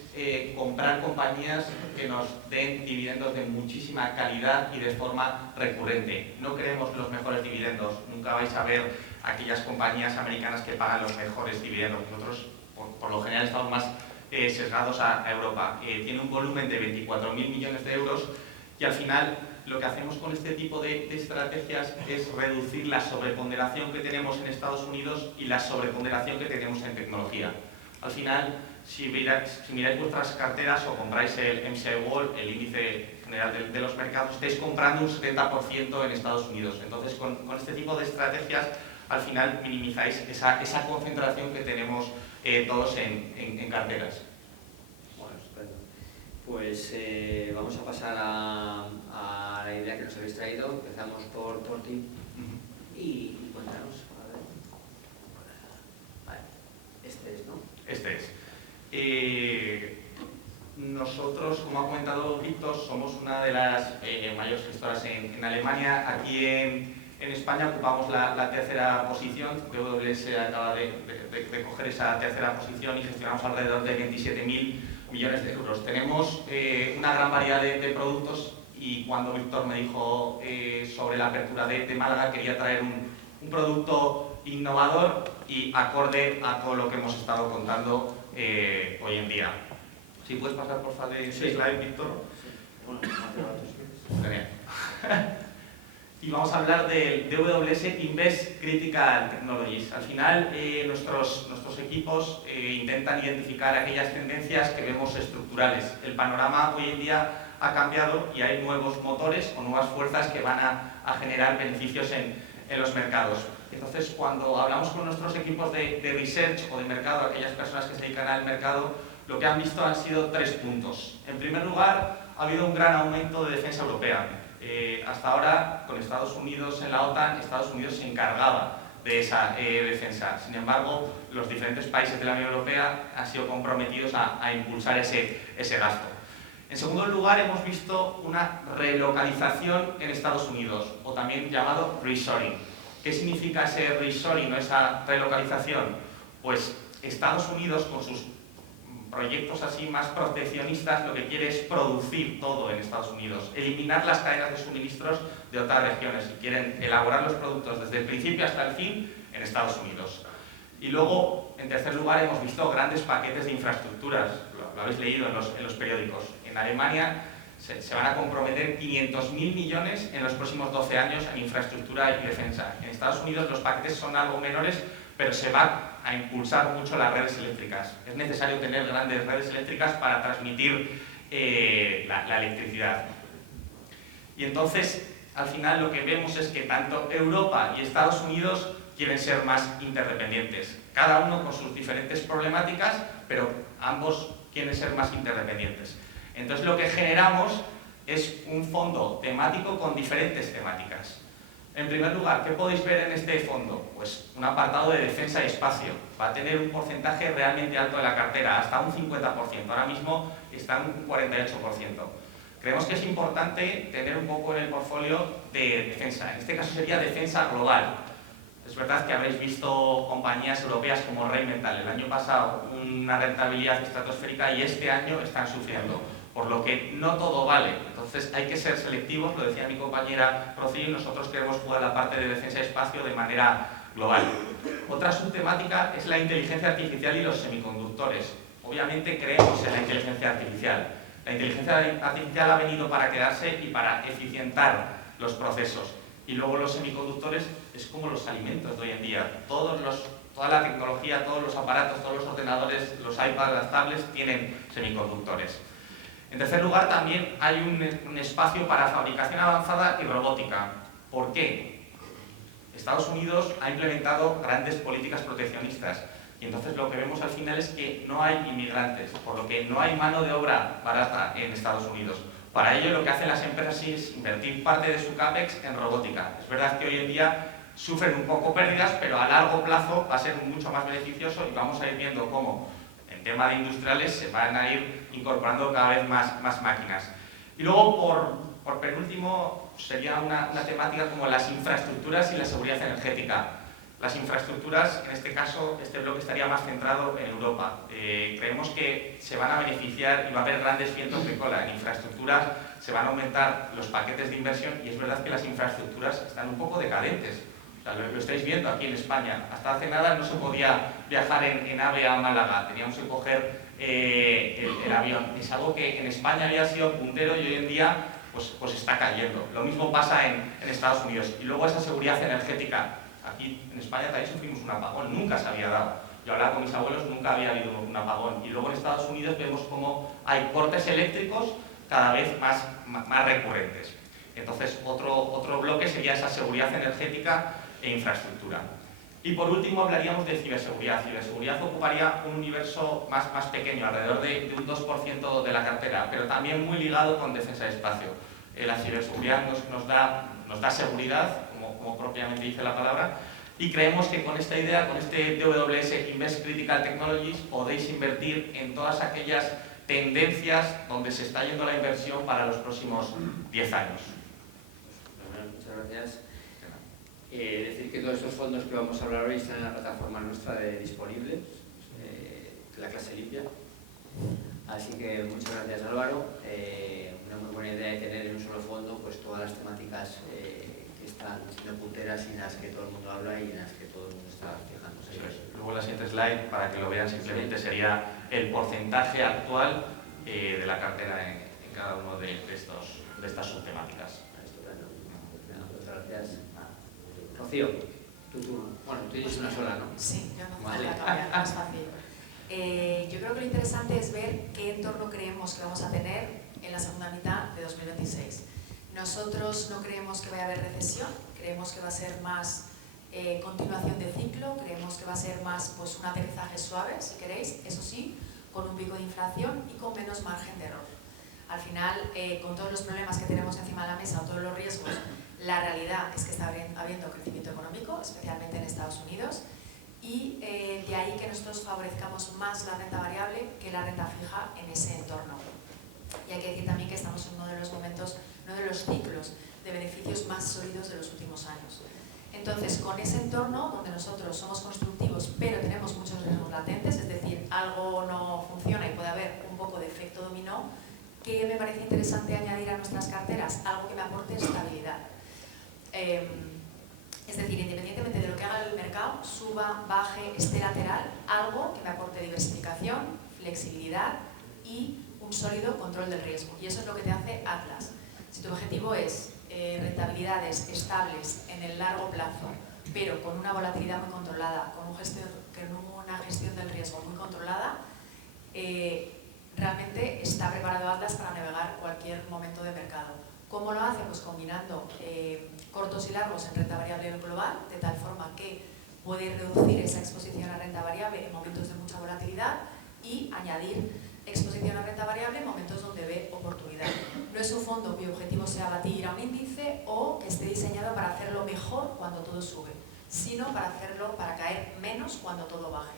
comprar compañías que nos den dividendos de muchísima calidad y de forma recurrente. No queremos los mejores dividendos, nunca vais a ver aquellas compañías americanas que pagan los mejores dividendos. Nosotros, por lo general, estamos más sesgados a Europa. Tiene un volumen de 24.000 millones de euros y al final lo que hacemos con este tipo de estrategias es reducir la sobreponderación que tenemos en Estados Unidos y la sobreponderación que tenemos en tecnología. Al final, si miráis vuestras carteras o compráis el MSCI World, el índice general de los mercados, estáis comprando un 70% en Estados Unidos. Entonces, con este tipo de estrategias, al final minimizáis esa concentración que tenemos todos en carteras. Bueno, estupendo. Pues vamos a pasar a la idea que nos habéis traído. Empezamos por ti y cuéntanos. A ver. Vale. Este es, ¿no? Este es. Nosotros, como ha comentado Víctor, somos una de las mayores gestoras en Alemania. Aquí en España ocupamos la tercera posición. DWS acaba de coger esa tercera posición y gestionamos alrededor de 27.000 millones de euros. Tenemos una gran variedad de productos y cuando Víctor me dijo sobre la apertura de Málaga, quería traer un producto innovador y acorde a todo lo que hemos estado contando hoy en día. ¿Sí puedes pasar, por favor, de slide, Víctor? Sí. Bueno, Genial. y vamos a hablar del DWS Invest Critical Technologies. Al final, nuestros equipos intentan identificar aquellas tendencias que vemos estructurales. El panorama hoy en día ha cambiado y hay nuevos motores o nuevas fuerzas que van a generar beneficios en los mercados. Entonces, cuando hablamos con nuestros equipos de research o de mercado, aquellas personas que se dedican al mercado, lo que han visto han sido 3 puntos. En primer lugar, ha habido un gran aumento de defensa europea. Hasta ahora, con Estados Unidos en la OTAN, Estados Unidos se encargaba de esa defensa. Sin embargo, los diferentes países de la Unión Europea han sido comprometidos a impulsar ese gasto. En segundo lugar, hemos visto una relocalización en Estados Unidos, o también llamado reshoring. ¿Qué significa ese reshoring o esa relocalización? Pues Estados Unidos, con sus proyectos así más proteccionistas, lo que quiere es producir todo en Estados Unidos, eliminar las cadenas de suministros de otras regiones y quieren elaborar los productos desde el principio hasta el fin en Estados Unidos. Y luego, en tercer lugar, hemos visto grandes paquetes de infraestructuras, lo habéis leído en los periódicos. En Alemania se van a comprometer 500.000 millones en los próximos 12 años en infraestructura y defensa. En Estados Unidos los paquetes son algo menores, pero se va a impulsar mucho las redes eléctricas. Es necesario tener grandes redes eléctricas para transmitir la electricidad. Y entonces, al final, lo que vemos es que tanto Europa y Estados Unidos quieren ser más interdependientes. Cada uno con sus diferentes problemáticas, pero ambos quieren ser más interdependientes. Entonces, lo que generamos es un fondo temático con diferentes temáticas. En primer lugar, ¿qué podéis ver en este fondo? Pues un apartado de defensa y espacio. Va a tener un porcentaje realmente alto de la cartera, hasta un 50%. Ahora mismo está en un 48%. Creemos que es importante tener un poco en el portfolio de defensa. En este caso sería defensa global. Es verdad que habréis visto compañías europeas como Rheinmetall el año pasado una rentabilidad estratosférica y este año están sufriendo, por lo que no todo vale. Entonces hay que ser selectivos, lo decía mi compañera Rocío, y nosotros queremos jugar la parte de defensa y espacio de manera global. Otra subtemática es la inteligencia artificial y los semiconductores. Obviamente creemos en la inteligencia artificial. La inteligencia artificial ha venido para quedarse y para eficientar los procesos. Y luego los semiconductores es como los alimentos de hoy en día. Toda la tecnología, todos los aparatos, todos los ordenadores, los iPads, las tablets tienen semiconductores. En tercer lugar, también hay un espacio para fabricación avanzada y robótica. ¿Por qué? Estados Unidos ha implementado grandes políticas proteccionistas y entonces lo que vemos al final es que no hay inmigrantes, por lo que no hay mano de obra barata en Estados Unidos. Para ello lo que hacen las empresas es invertir parte de su CAPEX en robótica. Es verdad que hoy en día sufren un poco pérdidas, pero a largo plazo va a ser mucho más beneficioso y vamos a ir viendo cómo en tema de industriales se van a ir incorporando cada vez más máquinas. Y luego, por penúltimo, sería una temática como las infraestructuras y la seguridad energética. Las infraestructuras, en este caso, este bloque estaría más centrado en Europa. Creemos que se van a beneficiar y va a haber grandes vientos de cola. En infraestructuras se van a aumentar los paquetes de inversión y es verdad que las infraestructuras están un poco decadentes. O sea, lo estáis viendo aquí en España. Hasta hace nada no se podía viajar en AVE a Málaga, teníamos que coger el avión. Es algo que en España había sido puntero y hoy en día pues está cayendo. Lo mismo pasa en Estados Unidos. Y luego esa seguridad energética. Aquí en España también sufrimos un apagón, nunca se había dado. Yo hablaba con mis abuelos, nunca había habido un apagón. Y luego en Estados Unidos vemos cómo hay cortes eléctricos cada vez más recurrentes. Entonces, otro bloque sería esa seguridad energética e infraestructura. Y por último hablaríamos de ciberseguridad. Ciberseguridad ocuparía un universo más pequeño, alrededor de un 2% de la cartera, pero también muy ligado con defensa de espacio. La ciberseguridad nos da seguridad, como propiamente dice la palabra, y creemos que con esta idea, con este DWS Invest Critical Technologies, podéis invertir en todas aquellas tendencias donde se está yendo la inversión para los próximos 10 años. Bueno, muchas gracias. Decir que todos estos fondos que vamos a hablar hoy están en la plataforma nuestra disponible, la clase limpia. Así que muchas gracias, Álvaro. Una muy buena idea de tener en un solo fondo pues todas las temáticas que están siendo punteras y en las que todo el mundo habla y en las que todo el mundo está fijándose. Luego la siguiente slide, para que lo vean simplemente, sería el porcentaje actual de la cartera en cada uno de estas subtemáticas. Estupendo. Muchas gracias. Rocío, tu turno. Bueno, tú eres una sola, ¿no? Sí, yo no Vale. puedo cambiar, más fácil. Yo creo que lo interesante es ver qué entorno creemos que vamos a tener en la segunda mitad de 2026. Nosotros no creemos que vaya a haber recesión, creemos que va a ser más continuación de ciclo, creemos que va a ser más pues, un aterrizaje suave, si queréis, eso sí, con un pico de inflación y con menos margen de error. Al final, con todos los problemas que tenemos encima de la mesa o todos los riesgos, la realidad es que está habiendo crecimiento económico, especialmente en Estados Unidos, y de ahí que nosotros favorezcamos más la renta variable que la renta fija en ese entorno. Y hay que decir también que estamos en uno de los momentos, uno de los ciclos de beneficios más sólidos de los últimos años. Entonces, con ese entorno donde nosotros somos constructivos pero tenemos muchos riesgos latentes, es decir, algo no funciona y puede haber un poco de efecto dominó, ¿qué me parece interesante añadir a nuestras carteras? Algo que me aporte estabilidad. Es decir, independientemente de lo que haga el mercado, suba, baje, esté lateral, algo que me aporte diversificación, flexibilidad y un sólido control del riesgo. Y eso es lo que te hace Atlas. Si tu objetivo es rentabilidades estables en el largo plazo, pero con una volatilidad muy controlada, con una gestión del riesgo muy controlada, realmente está preparado Atlas para navegar cualquier momento de mercado. ¿Cómo lo hace? Pues combinando cortos y largos en renta variable global, de tal forma que puede reducir esa exposición a renta variable en momentos de mucha volatilidad y añadir exposición a renta variable en momentos donde ve oportunidad. No es un fondo cuyo objetivo sea batir a un índice o que esté diseñado para hacerlo mejor cuando todo sube, sino para caer menos cuando todo baje.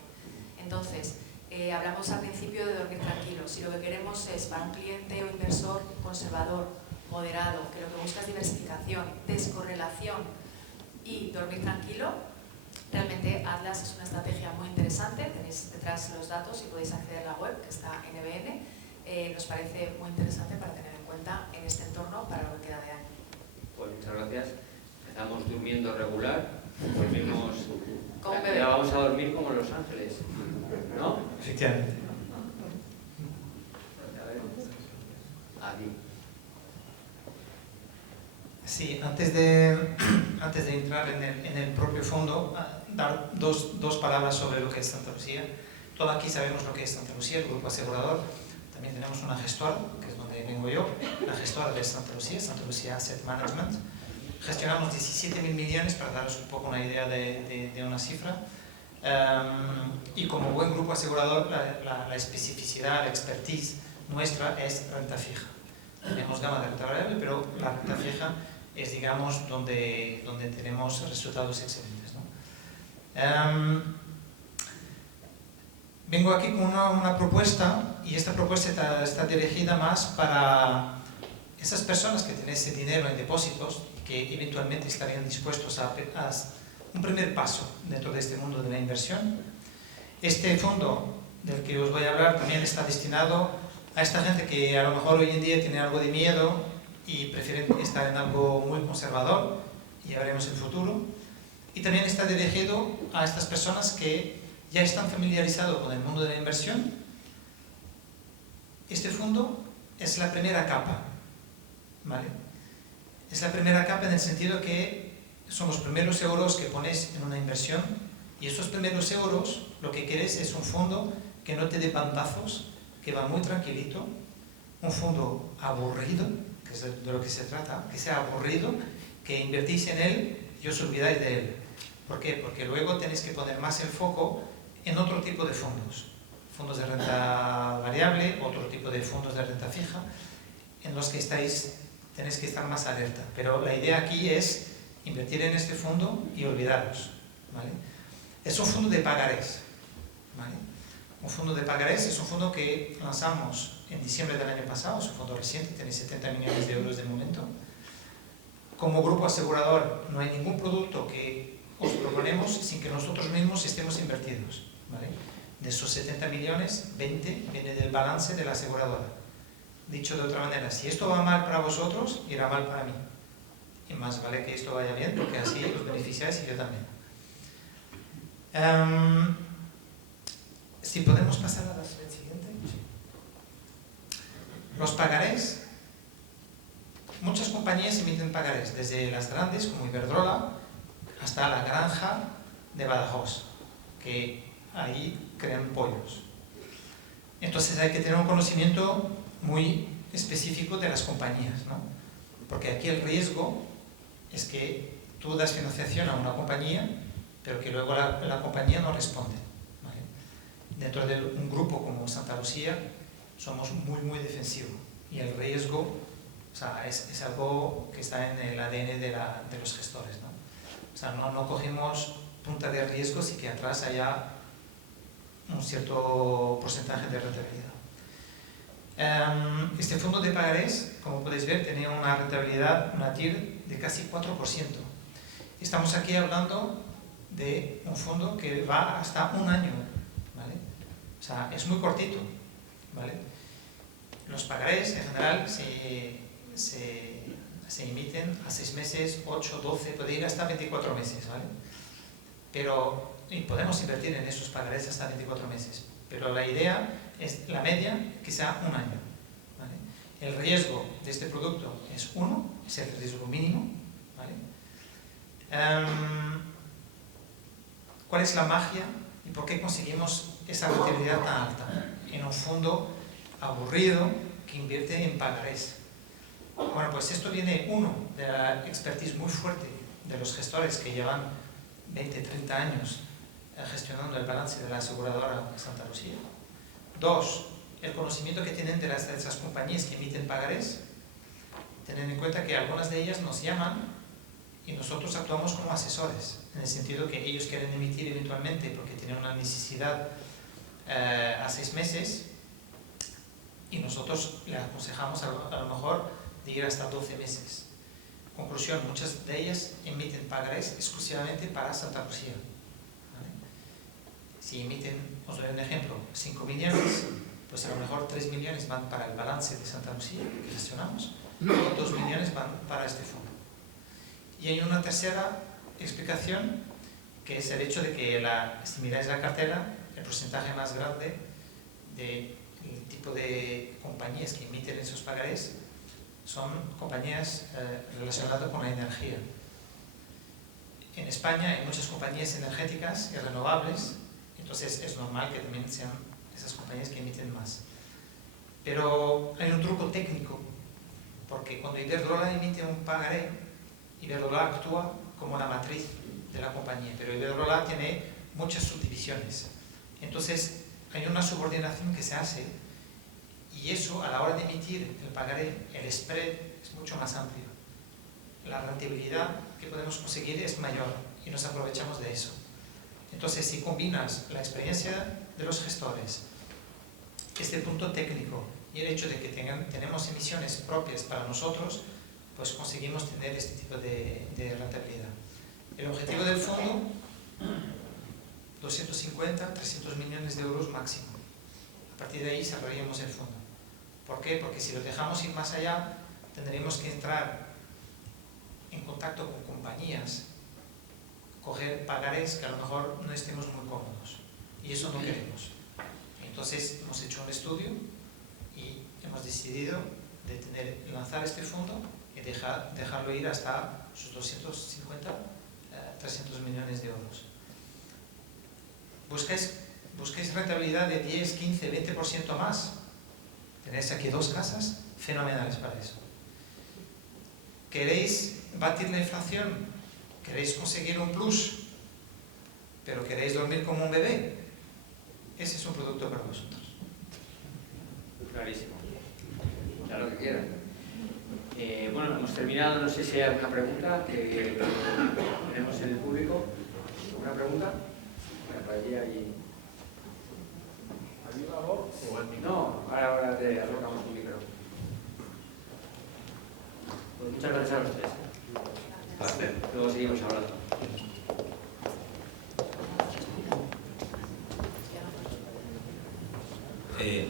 Entonces, hablamos al principio de dormir tranquilo. Si lo que queremos es para un cliente o inversor conservador, moderado, que lo que busca es diversificación, descorrelación y dormir tranquilo, realmente Atlas es una estrategia muy interesante. Tenéis detrás los datos y podéis acceder a la web, que está NBN. Nos parece muy interesante para tener en cuenta en este entorno para lo que queda de año. Pues muchas gracias. Empezamos durmiendo regular, dormimos... Como un bebé. Ya vamos a dormir como en Los Ángeles, ¿no? Efectivamente. Aquí. Sí, antes de entrar en el propio fondo, dar dos palabras sobre lo que es Santa Lucía. Todos aquí sabemos lo que es Santa Lucía, el grupo asegurador. También tenemos una gestora, que es donde vengo yo, la gestora de Santa Lucía Asset Management. Gestionamos 17.000 millones, para daros un poco una idea de una cifra. Y como buen grupo asegurador, la especificidad, la expertise nuestra es renta fija. Tenemos gama de renta variable, pero la renta fija es, digamos, donde tenemos resultados excelentes, ¿no? Vengo aquí con una propuesta, y esta propuesta está dirigida más para esas personas que tienen ese dinero en depósitos y que eventualmente estarían dispuestos a un primer paso dentro de este mundo de la inversión. Este fondo del que os voy a hablar también está destinado a esta gente que a lo mejor hoy en día tiene algo de miedo y prefieren estar en algo muy conservador, y ya veremos el futuro. Y también está dirigido a estas personas que ya están familiarizados con el mundo de la inversión. Este fondo es la primera capa, ¿vale? Es la primera capa en el sentido que son los primeros euros que pones en una inversión, y esos primeros euros lo que quieres es un fondo que no te dé bandazos, que va muy tranquilito, un fondo aburrido, que es de lo que se trata, que sea aburrido, que invertís en él y os olvidáis de él. ¿Por qué? Porque luego tenéis que poner más el foco en otro tipo de fondos de renta variable, otro tipo de fondos de renta fija, en los que tenéis que estar más alerta. Pero la idea aquí es invertir en este fondo y olvidaros, ¿vale? Es un fondo de pagarés, ¿vale? Un fondo de pagarés es un fondo que lanzamos en diciembre del año pasado, es un fondo reciente, tiene 70 millones de euros de momento. Como grupo asegurador no hay ningún producto que os proponemos sin que nosotros mismos estemos invertidos, ¿vale? De esos 70 millones, 20 viene del balance de la aseguradora. Dicho de otra manera, si esto va mal para vosotros, irá mal para mí. Y más vale que esto vaya bien, porque así os beneficiáis y yo también. Si podemos pasar a la slide siguiente. Los pagarés muchas compañías emiten pagarés, desde las grandes como Iberdrola hasta la granja de Badajoz, que ahí crean pollos. Entonces hay que tener un conocimiento muy específico de las compañías, ¿no? Porque aquí el riesgo es que tú das financiación a una compañía, pero que luego la compañía no responde, ¿vale? Dentro de un grupo como Santa Lucía somos muy defensivos y el riesgo, o sea, es algo que está en el ADN de los gestores, ¿no? O sea, no cogemos punta de riesgo si que atrás haya un cierto porcentaje de rentabilidad. Este fondo de pagarés, como podéis ver, tenía una rentabilidad, una TIR de casi 4%. Estamos aquí hablando de un fondo que va hasta un año, ¿vale? O sea, es muy cortito, ¿vale? Los pagarés en general se emiten a 6 meses, 8, 12, puede ir hasta 24 meses, ¿vale? Pero, y podemos invertir en esos pagarés hasta 24 meses, pero la idea es la media que sea un año, ¿vale? El riesgo de este producto es 1, es el riesgo mínimo, ¿vale? ¿Cuál es la magia y por qué conseguimos esa rentabilidad tan alta en un fondo aburrido que invierte en pagarés? Bueno, pues esto viene, uno, de la expertise muy fuerte de los gestores que llevan 20, 30 años gestionando el balance de la aseguradora Santa Lucía. 2, el conocimiento que tienen de esas compañías que emiten pagarés. Tener en cuenta que algunas de ellas nos llaman y nosotros actuamos como asesores, en el sentido que ellos quieren emitir eventualmente porque tienen una necesidad a 6 meses y nosotros les aconsejamos a lo mejor de ir hasta 12 meses. Conclusión, muchas de ellas emiten pagarés exclusivamente para Santa Lucía, ¿vale? Si emiten, os doy un ejemplo, 5 millones, pues a lo mejor 3 millones van para el balance de Santa Lucía que gestionamos y 2 millones van para este fondo. Y hay una tercera explicación, que es el hecho de que si miráis la cartera, el porcentaje más grande del tipo de compañías que emiten esos pagarés son compañías relacionadas con la energía. En España hay muchas compañías energéticas y renovables, entonces es normal que también sean esas compañías que emiten más. Pero hay un truco técnico, porque cuando Iberdrola emite un pagaré, Iberdrola actúa como la matriz de la compañía, pero Iberdrola tiene muchas subdivisiones. Entonces hay una subordinación que se hace y eso, a la hora de emitir el pagaré, el spread es mucho más amplio. La rentabilidad que podemos conseguir es mayor y nos aprovechamos de eso. Entonces, si combinas la experiencia de los gestores, este punto técnico y el hecho de que tenemos emisiones propias para nosotros, pues conseguimos tener este tipo de rentabilidad. El objetivo del fondo, 250, 300 millones de euros máximo. A partir de ahí cerraríamos el fondo. ¿Por qué? Porque si lo dejamos ir más allá, tendremos que entrar en contacto con compañías, coger pagarés que a lo mejor no estemos muy cómodos. Y eso no queremos. Entonces hemos hecho un estudio y hemos decidido de lanzar este fondo y dejarlo ir hasta sus 250, 300 millones de euros. ¿Buscáis rentabilidad de 10, 15, 20% más? Tenéis aquí 2 casas fenomenales para eso. ¿Queréis batir la inflación? ¿Queréis conseguir un plus? ¿Pero queréis dormir como un bebé? Ese es un producto para vosotros. Clarísimo. Claro que quieran. Bueno, hemos terminado. No sé si hay alguna pregunta que tenemos en el público. ¿Alguna pregunta? Bueno, por allí hay... ¿Hay una voz? No, ahora te acercamos un micro. Pues muchas gracias a los tres. Gracias. Luego seguimos hablando.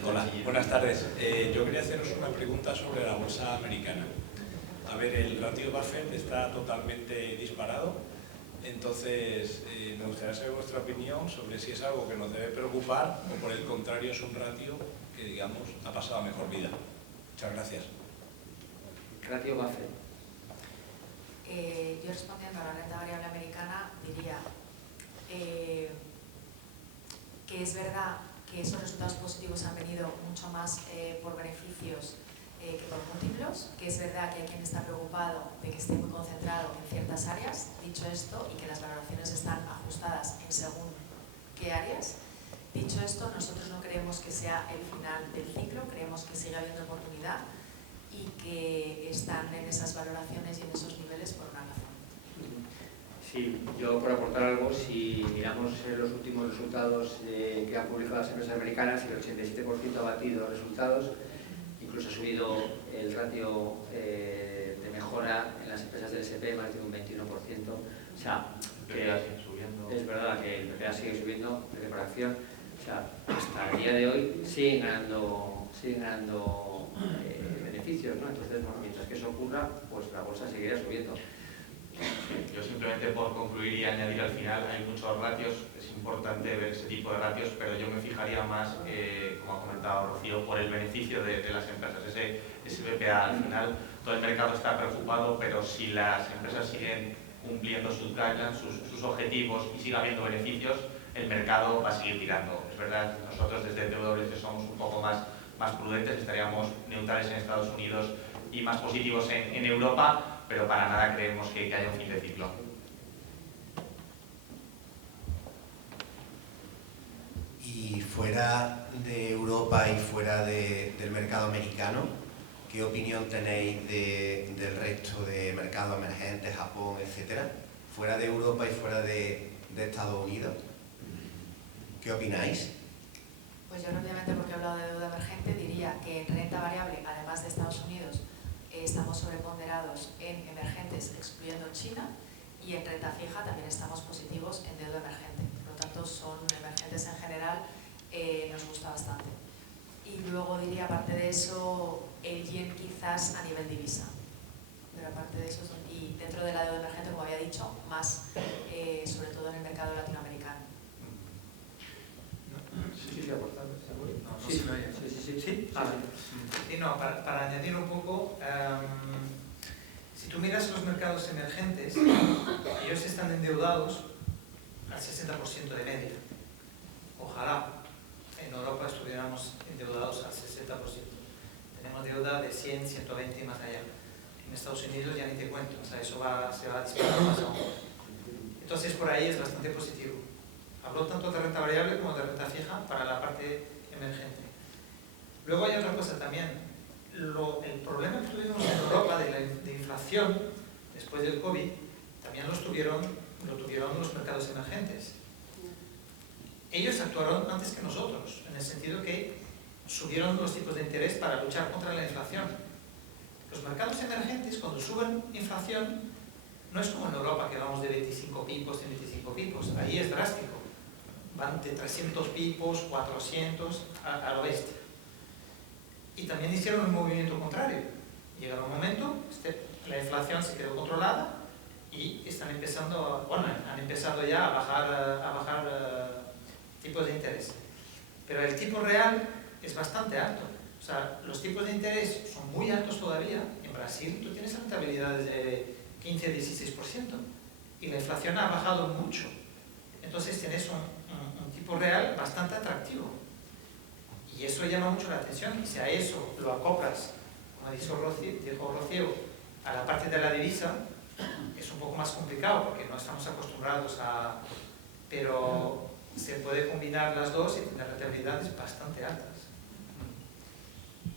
Hola, buenas tardes. Yo quería haceros una pregunta sobre la bolsa americana. A ver, el ratio Buffett está totalmente disparado, entonces me gustaría saber vuestra opinión sobre si es algo que nos debe preocupar o por el contrario es un ratio que, digamos, ha pasado a mejor vida. Muchas gracias. Ratio Buffett. Yo respondiendo a la renta variable americana diría que es verdad que esos resultados positivos han venido mucho más por beneficios que por múltiplos, que es verdad que hay quien está preocupado de que esté muy concentrado en ciertas áreas, dicho esto, y que las valoraciones están ajustadas en según qué áreas. Dicho esto, nosotros no creemos que sea el final del ciclo, creemos que sigue habiendo oportunidad y que están en esas valoraciones y en esos niveles por una razón. Sí, yo por aportar algo, si miramos los últimos resultados que han publicado las empresas americanas, el 87% ha batido resultados, incluso ha subido el ratio de mejora en las empresas del S&P más de un 21%. O sea, que es verdad que el PPA sigue subiendo de por acción. O sea, hasta el día de hoy siguen ganando beneficios, ¿no? Entonces, bueno, mientras que eso ocurra, pues la bolsa seguirá subiendo. Yo simplemente por concluir y añadir al final, hay muchos ratios, es importante ver ese tipo de ratios, pero yo me fijaría más, como ha comentado Rocío, por el beneficio de las empresas. Ese PPA al final, todo el mercado está preocupado, pero si las empresas siguen cumpliendo sus guidelines, sus objetivos y sigue habiendo beneficios, el mercado va a seguir tirando. Es verdad, nosotros desde DWS somos un poco más prudentes, estaríamos neutrales en Estados Unidos y más positivos en Europa, pero para nada creemos que haya un fin de ciclo. Y fuera de Europa y fuera del mercado americano, ¿qué opinión tenéis del resto de mercados emergentes, Japón, etcétera? Fuera de Europa y fuera de Estados Unidos, ¿qué opináis? Pues yo rápidamente, porque he hablado de deuda emergente, diría que en renta variable, además de Estados Unidos, estamos sobreponderados en emergentes, excluyendo China, y en renta fija también estamos positivos en deuda emergente. Por lo tanto, son emergentes en general, nos gusta bastante. Y luego diría, aparte de eso, el yen quizás a nivel divisa. Pero aparte de eso, y dentro de la deuda emergente, como había dicho, más sobre todo en el mercado latinoamericano. Sí, aportando. Sí, no, para añadir un poco, si tú miras los mercados emergentes, ellos están endeudados al 60% de media. Ojalá en Europa estuviéramos endeudados al 60%. Tenemos deuda de 100, 120 y más allá. En Estados Unidos ya ni te cuento, o sea, eso se va a disparar más aún. Entonces por ahí es bastante positivo. Hablo tanto de renta variable como de renta fija para la parte emergente. Luego hay otra cosa también. El problema que tuvimos en Europa de inflación después del COVID también lo tuvieron los mercados emergentes. Ellos actuaron antes que nosotros, en el sentido que subieron los tipos de interés para luchar contra la inflación. Los mercados emergentes, cuando suben inflación, no es como en Europa, que vamos de 25 pipos en 25 pipos. Ahí es drástico. Van de 300 pipos, 400, a lo bestia. Y también hicieron un movimiento contrario. Llega un momento, la inflación se quedó controlada y han empezado ya a bajar tipos de interés. Pero el tipo real es bastante alto. O sea, los tipos de interés son muy altos todavía. En Brasil tú tienes rentabilidades de 15-16% y la inflación ha bajado mucho. Entonces tienes un tipo real bastante atractivo. Y eso llama mucho la atención. Y si a eso lo acoplas, como dijo Rocío, a la parte de la divisa, es un poco más complicado porque no estamos acostumbrados a... Pero se puede combinar las dos y tener rentabilidades bastante altas.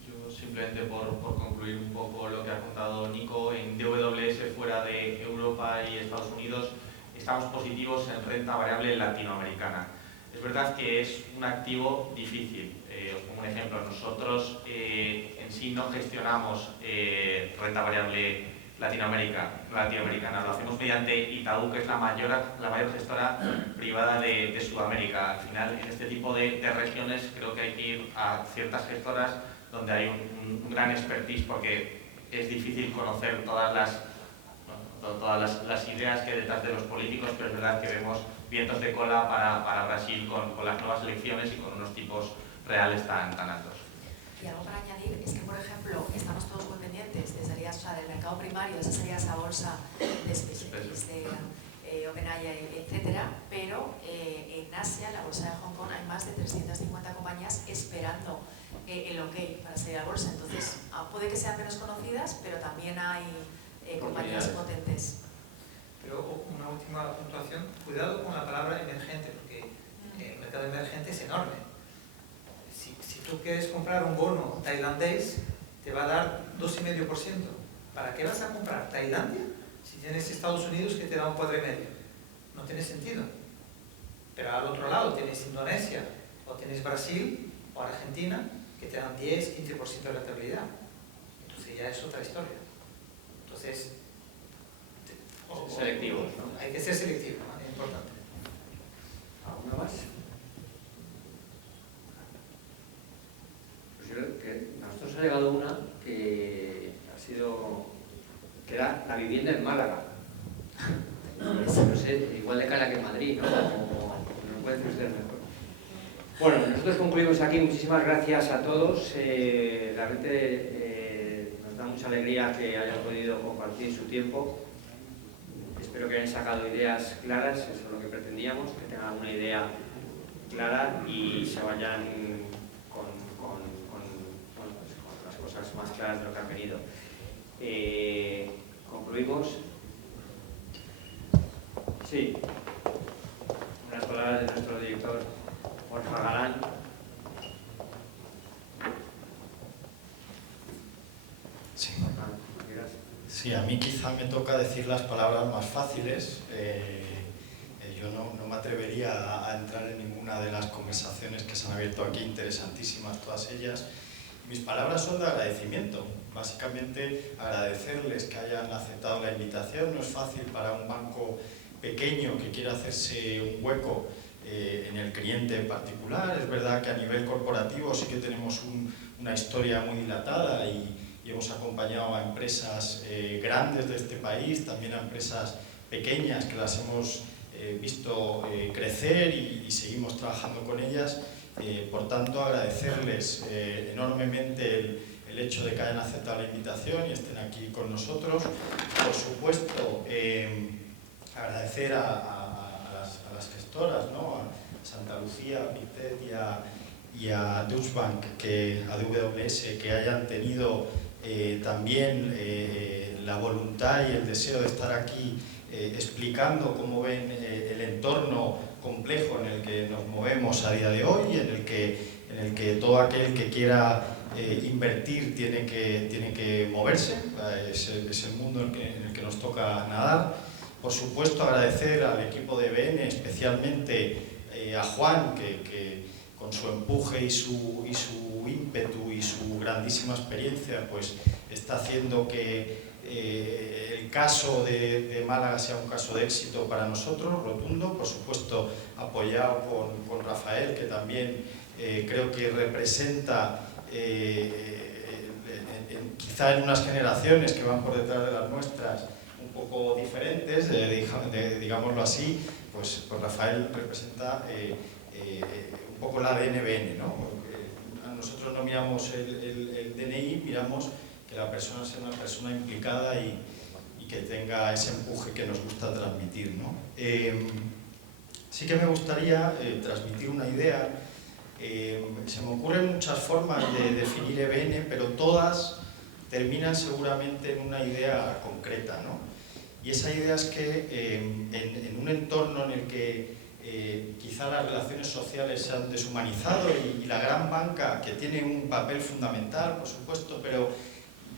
Yo simplemente por concluir un poco lo que ha contado Nico, en DWS fuera de Europa y Estados Unidos estamos positivos en renta variable latinoamericana. Es verdad que es un activo difícil. Os pongo un ejemplo. Nosotros en sí no gestionamos renta variable latinoamericana. Lo hacemos mediante Itaú, que es la mayor gestora privada de Sudamérica. Al final, en este tipo de regiones creo que hay que ir a ciertas gestoras donde hay un gran expertise, porque es difícil conocer todas las ideas que hay detrás de los políticos, pero es verdad que vemos vientos de cola para Brasil con las nuevas elecciones y con unos tipos reales tan altos. Y algo para añadir es que, por ejemplo, estamos todos muy pendientes desde el, o sea, del mercado primario, esa sería esa bolsa de SpaceX, de OpenAI, etcétera, pero en Asia, en la bolsa de Hong Kong, hay más de 350 compañías esperando el OK para salir a la bolsa. Entonces, puede que sean menos conocidas, pero también hay compañías potentes. Pero una última puntuación, cuidado con la palabra emergente, porque el mercado emergente es enorme. Si tú quieres comprar un bono tailandés, te va a dar 2,5%. ¿Para qué vas a comprar Tailandia si tienes Estados Unidos que te da un 4,5%? No tiene sentido. Pero al otro lado tienes Indonesia, o tienes Brasil, o Argentina, que te dan 10-15% de rentabilidad. Entonces ya es otra historia. Entonces, selectivos, ¿no? Hay que ser selectivo, ¿no? Es importante. ¿Alguna más? Pues yo creo que a nosotros ha llegado una que ha sido, que era la vivienda en Málaga. No sé, igual de cara que en Madrid, ¿no? No puede decir usted mejor. Bueno, nosotros concluimos aquí. Muchísimas gracias a todos. Realmente nos da mucha alegría que hayan podido compartir su tiempo. Espero que hayan sacado ideas claras, eso es lo que pretendíamos, que tengan una idea clara y se vayan con las cosas más claras de lo que han venido. ¿Concluimos? Sí. Unas palabras de nuestro director, Borja Galán. Sí. Sí, a mí quizá me toca decir las palabras más fáciles. Yo no me atrevería a entrar en ninguna de las conversaciones que se han abierto aquí, interesantísimas todas ellas. Mis palabras son de agradecimiento. Básicamente agradecerles que hayan aceptado la invitación. No es fácil para un banco pequeño que quiera hacerse un hueco en el cliente en particular. Es verdad que a nivel corporativo sí que tenemos una historia muy dilatada y hemos acompañado a empresas grandes de este país, también a empresas pequeñas que las hemos visto crecer y seguimos trabajando con ellas. Por tanto, agradecerles enormemente el hecho de que hayan aceptado la invitación y estén aquí con nosotros. Por supuesto, agradecer a las gestoras, ¿no? A Santa Lucía, a Pictet y a Deutsche Bank, a DWS, que hayan tenido también la voluntad y el deseo de estar aquí explicando cómo ven el entorno complejo en el que nos movemos a día de hoy, en el que todo aquel que quiera invertir tiene que moverse. Es el mundo en el que nos toca nadar. Por supuesto, agradecer al equipo de BN, especialmente a Juan, que con su empuje y su ímpetu y su grandísima experiencia, pues está haciendo que el caso de Málaga sea un caso de éxito para nosotros, rotundo. Por supuesto, apoyado con Rafael, que también creo que representa, quizá en unas generaciones que van por detrás de las nuestras, un poco diferentes, digámoslo así, pues Rafael representa un poco la DNBN, ¿no? Porque a nosotros no miramos el DNI, miramos que la persona sea una persona implicada y que tenga ese empuje que nos gusta transmitir, ¿no? Sí que me gustaría transmitir una idea. Se me ocurren muchas formas de definir EBN, pero todas terminan seguramente en una idea concreta, ¿no? Y esa idea es que en un entorno en el que quizá las relaciones sociales se han deshumanizado y la gran banca, que tiene un papel fundamental, por supuesto, pero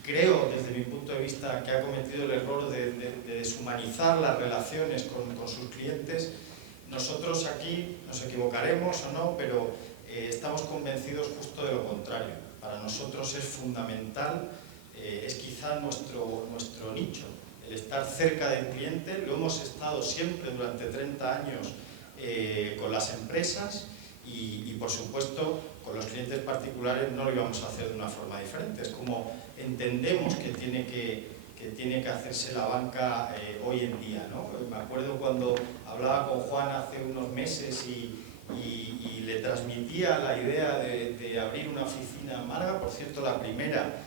creo, desde mi punto de vista, que ha cometido el error de deshumanizar las relaciones con sus clientes. Nosotros aquí nos equivocaremos o no, pero estamos convencidos justo de lo contrario. Para nosotros es fundamental, es quizá nuestro nicho, el estar cerca del cliente. Lo hemos estado siempre durante 30 años con las empresas y por supuesto, con los clientes particulares no lo íbamos a hacer de una forma diferente. Es como entendemos que tiene que hacerse la banca hoy en día, ¿no? Me acuerdo cuando hablaba con Juan hace unos meses y y le transmitía la idea de abrir una oficina en Málaga, por cierto la primera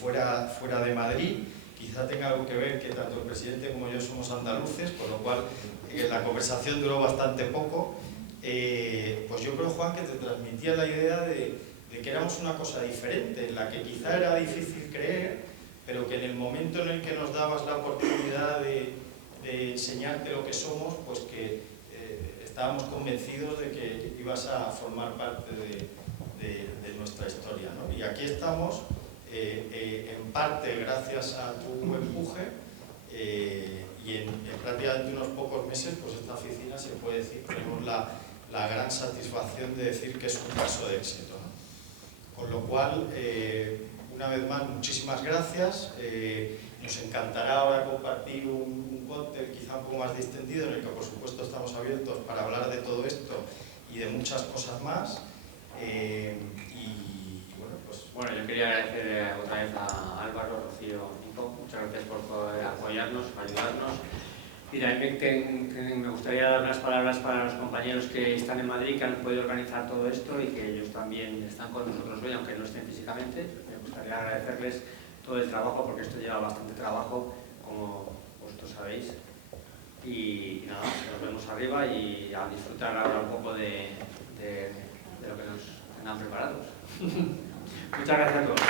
fuera de Madrid. Quizá tenga algo que ver que tanto el presidente como yo somos andaluces, con lo cual la conversación duró bastante poco. Pues yo creo, Juan, que te transmitía la idea de que éramos una cosa diferente, en la que quizá era difícil creer, pero que en el momento en el que nos dabas la oportunidad de enseñarte lo que somos, pues que estábamos convencidos de que ibas a formar parte de nuestra historia, ¿no? Y aquí estamos, en parte gracias a tu empuje, y en prácticamente unos pocos meses, pues esta oficina se puede decir, tenemos la gran satisfacción de decir que es un caso de éxito, ¿no? Con lo cual, una vez más, muchísimas gracias. Nos encantará ahora compartir un cóctel quizá un poco más distendido, en el que por supuesto estamos abiertos para hablar de todo esto y de muchas cosas más. Bueno, yo quería agradecer otra vez a Álvaro, Rocío, Nico, muchas gracias por apoyarnos, por ayudarnos. Y también me gustaría dar unas palabras para los compañeros que están en Madrid, que han podido organizar todo esto y que ellos también están con nosotros hoy, aunque no estén físicamente. Me gustaría agradecerles todo el trabajo, porque esto lleva bastante trabajo, como vosotros sabéis. Y nada, nos vemos arriba y a disfrutar ahora un poco de lo que nos han preparado. Muchas gracias a todos.